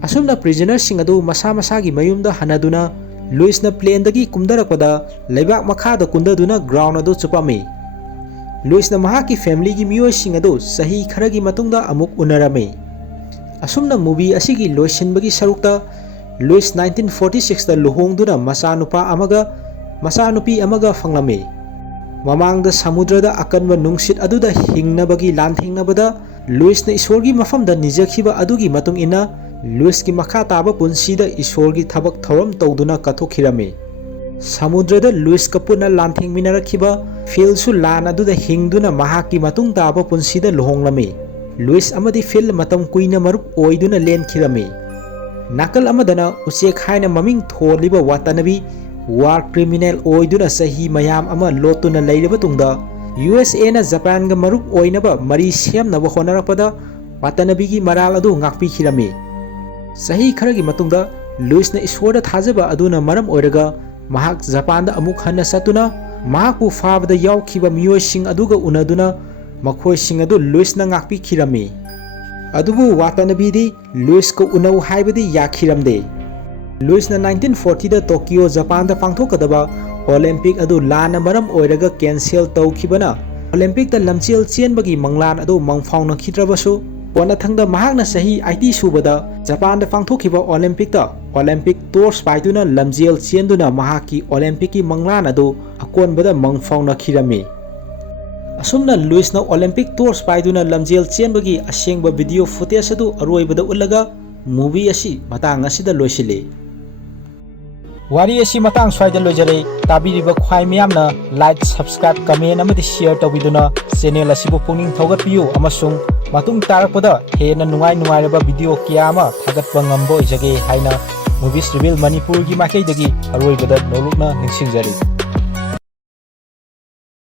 Asumna prisoners sing adu masa masagi mayumda hanaduna Luis na plane dagi kumdarakpada leibak makhada kundaduna ground adu chupami. Luis na mahaki family gi miyoi sing adu sahi kharagi matungda amuk unarami. Asumna movie asigi loisinbagi sarukta Luis 1946 da luhongduna masanupa amaga masanupi amaga fanglami. Mamangda samudrada akanba nungsit aduda hingnabagi lanthengnabada Luis na isorgi mafamda nijakhiba adugi matung ina Luis ki makha taba punsida isorgi thabak thoram tawduna kathokhirami. Samudrada Luis kapuna lanthengminarakhiba filsu lan aduda hingduna mahaki matung taba punsida luhonglami. Luis amadi fil matam kuina marup oiduna lenkhirami. Nakal amadana usek haina maming tholiba Watanabi war criminal oiduna sahi mayam ama lotuna leiraba tungda USA na Japan ga marup oinaba mari semnaba honarapada Watanabe maral adu ngakpi khirami sahi kharagi matungda Luis na iswoda thajaba aduna maram oiraga mahak Japan da amuk hanna satuna mahakpu fabada yaukhiba miyoi sing aduga unaduna makhoi sing adu Luis na ngakpi khirami adubu Watanabe di Luis ko unau haibadi yakhiramde Luis na 1940 da Tokyo Japan da pangthokadaba Olympic adu lana maram oiraga cancel tawkhibana Olympic da lamchel chenbagi manglan adu mangfauna khitrabasu Onathangda mahakna sahi IT subada Japan da pangthokhiba Olympic da Olympic torch paiduna lamjel chenduna mahaki Olympic ki manglan adu akonbada mangfauna khirami asumna Luis na Olympic torch paiduna lamjel chenbagi asengba video footage adu aroibada ullaga movie asi matang asida loisile wari asi matang swaida lojare tabiriba khwai miyamna like subscribe comment amadi share tawiduna channel asibu puning thogatpiyu amasung matung tarakpada hena nungai raba video kiyama thagatpa ngambo ijage haina movies reveal manipur gi makai dagi aroibada nolukna ningsingjari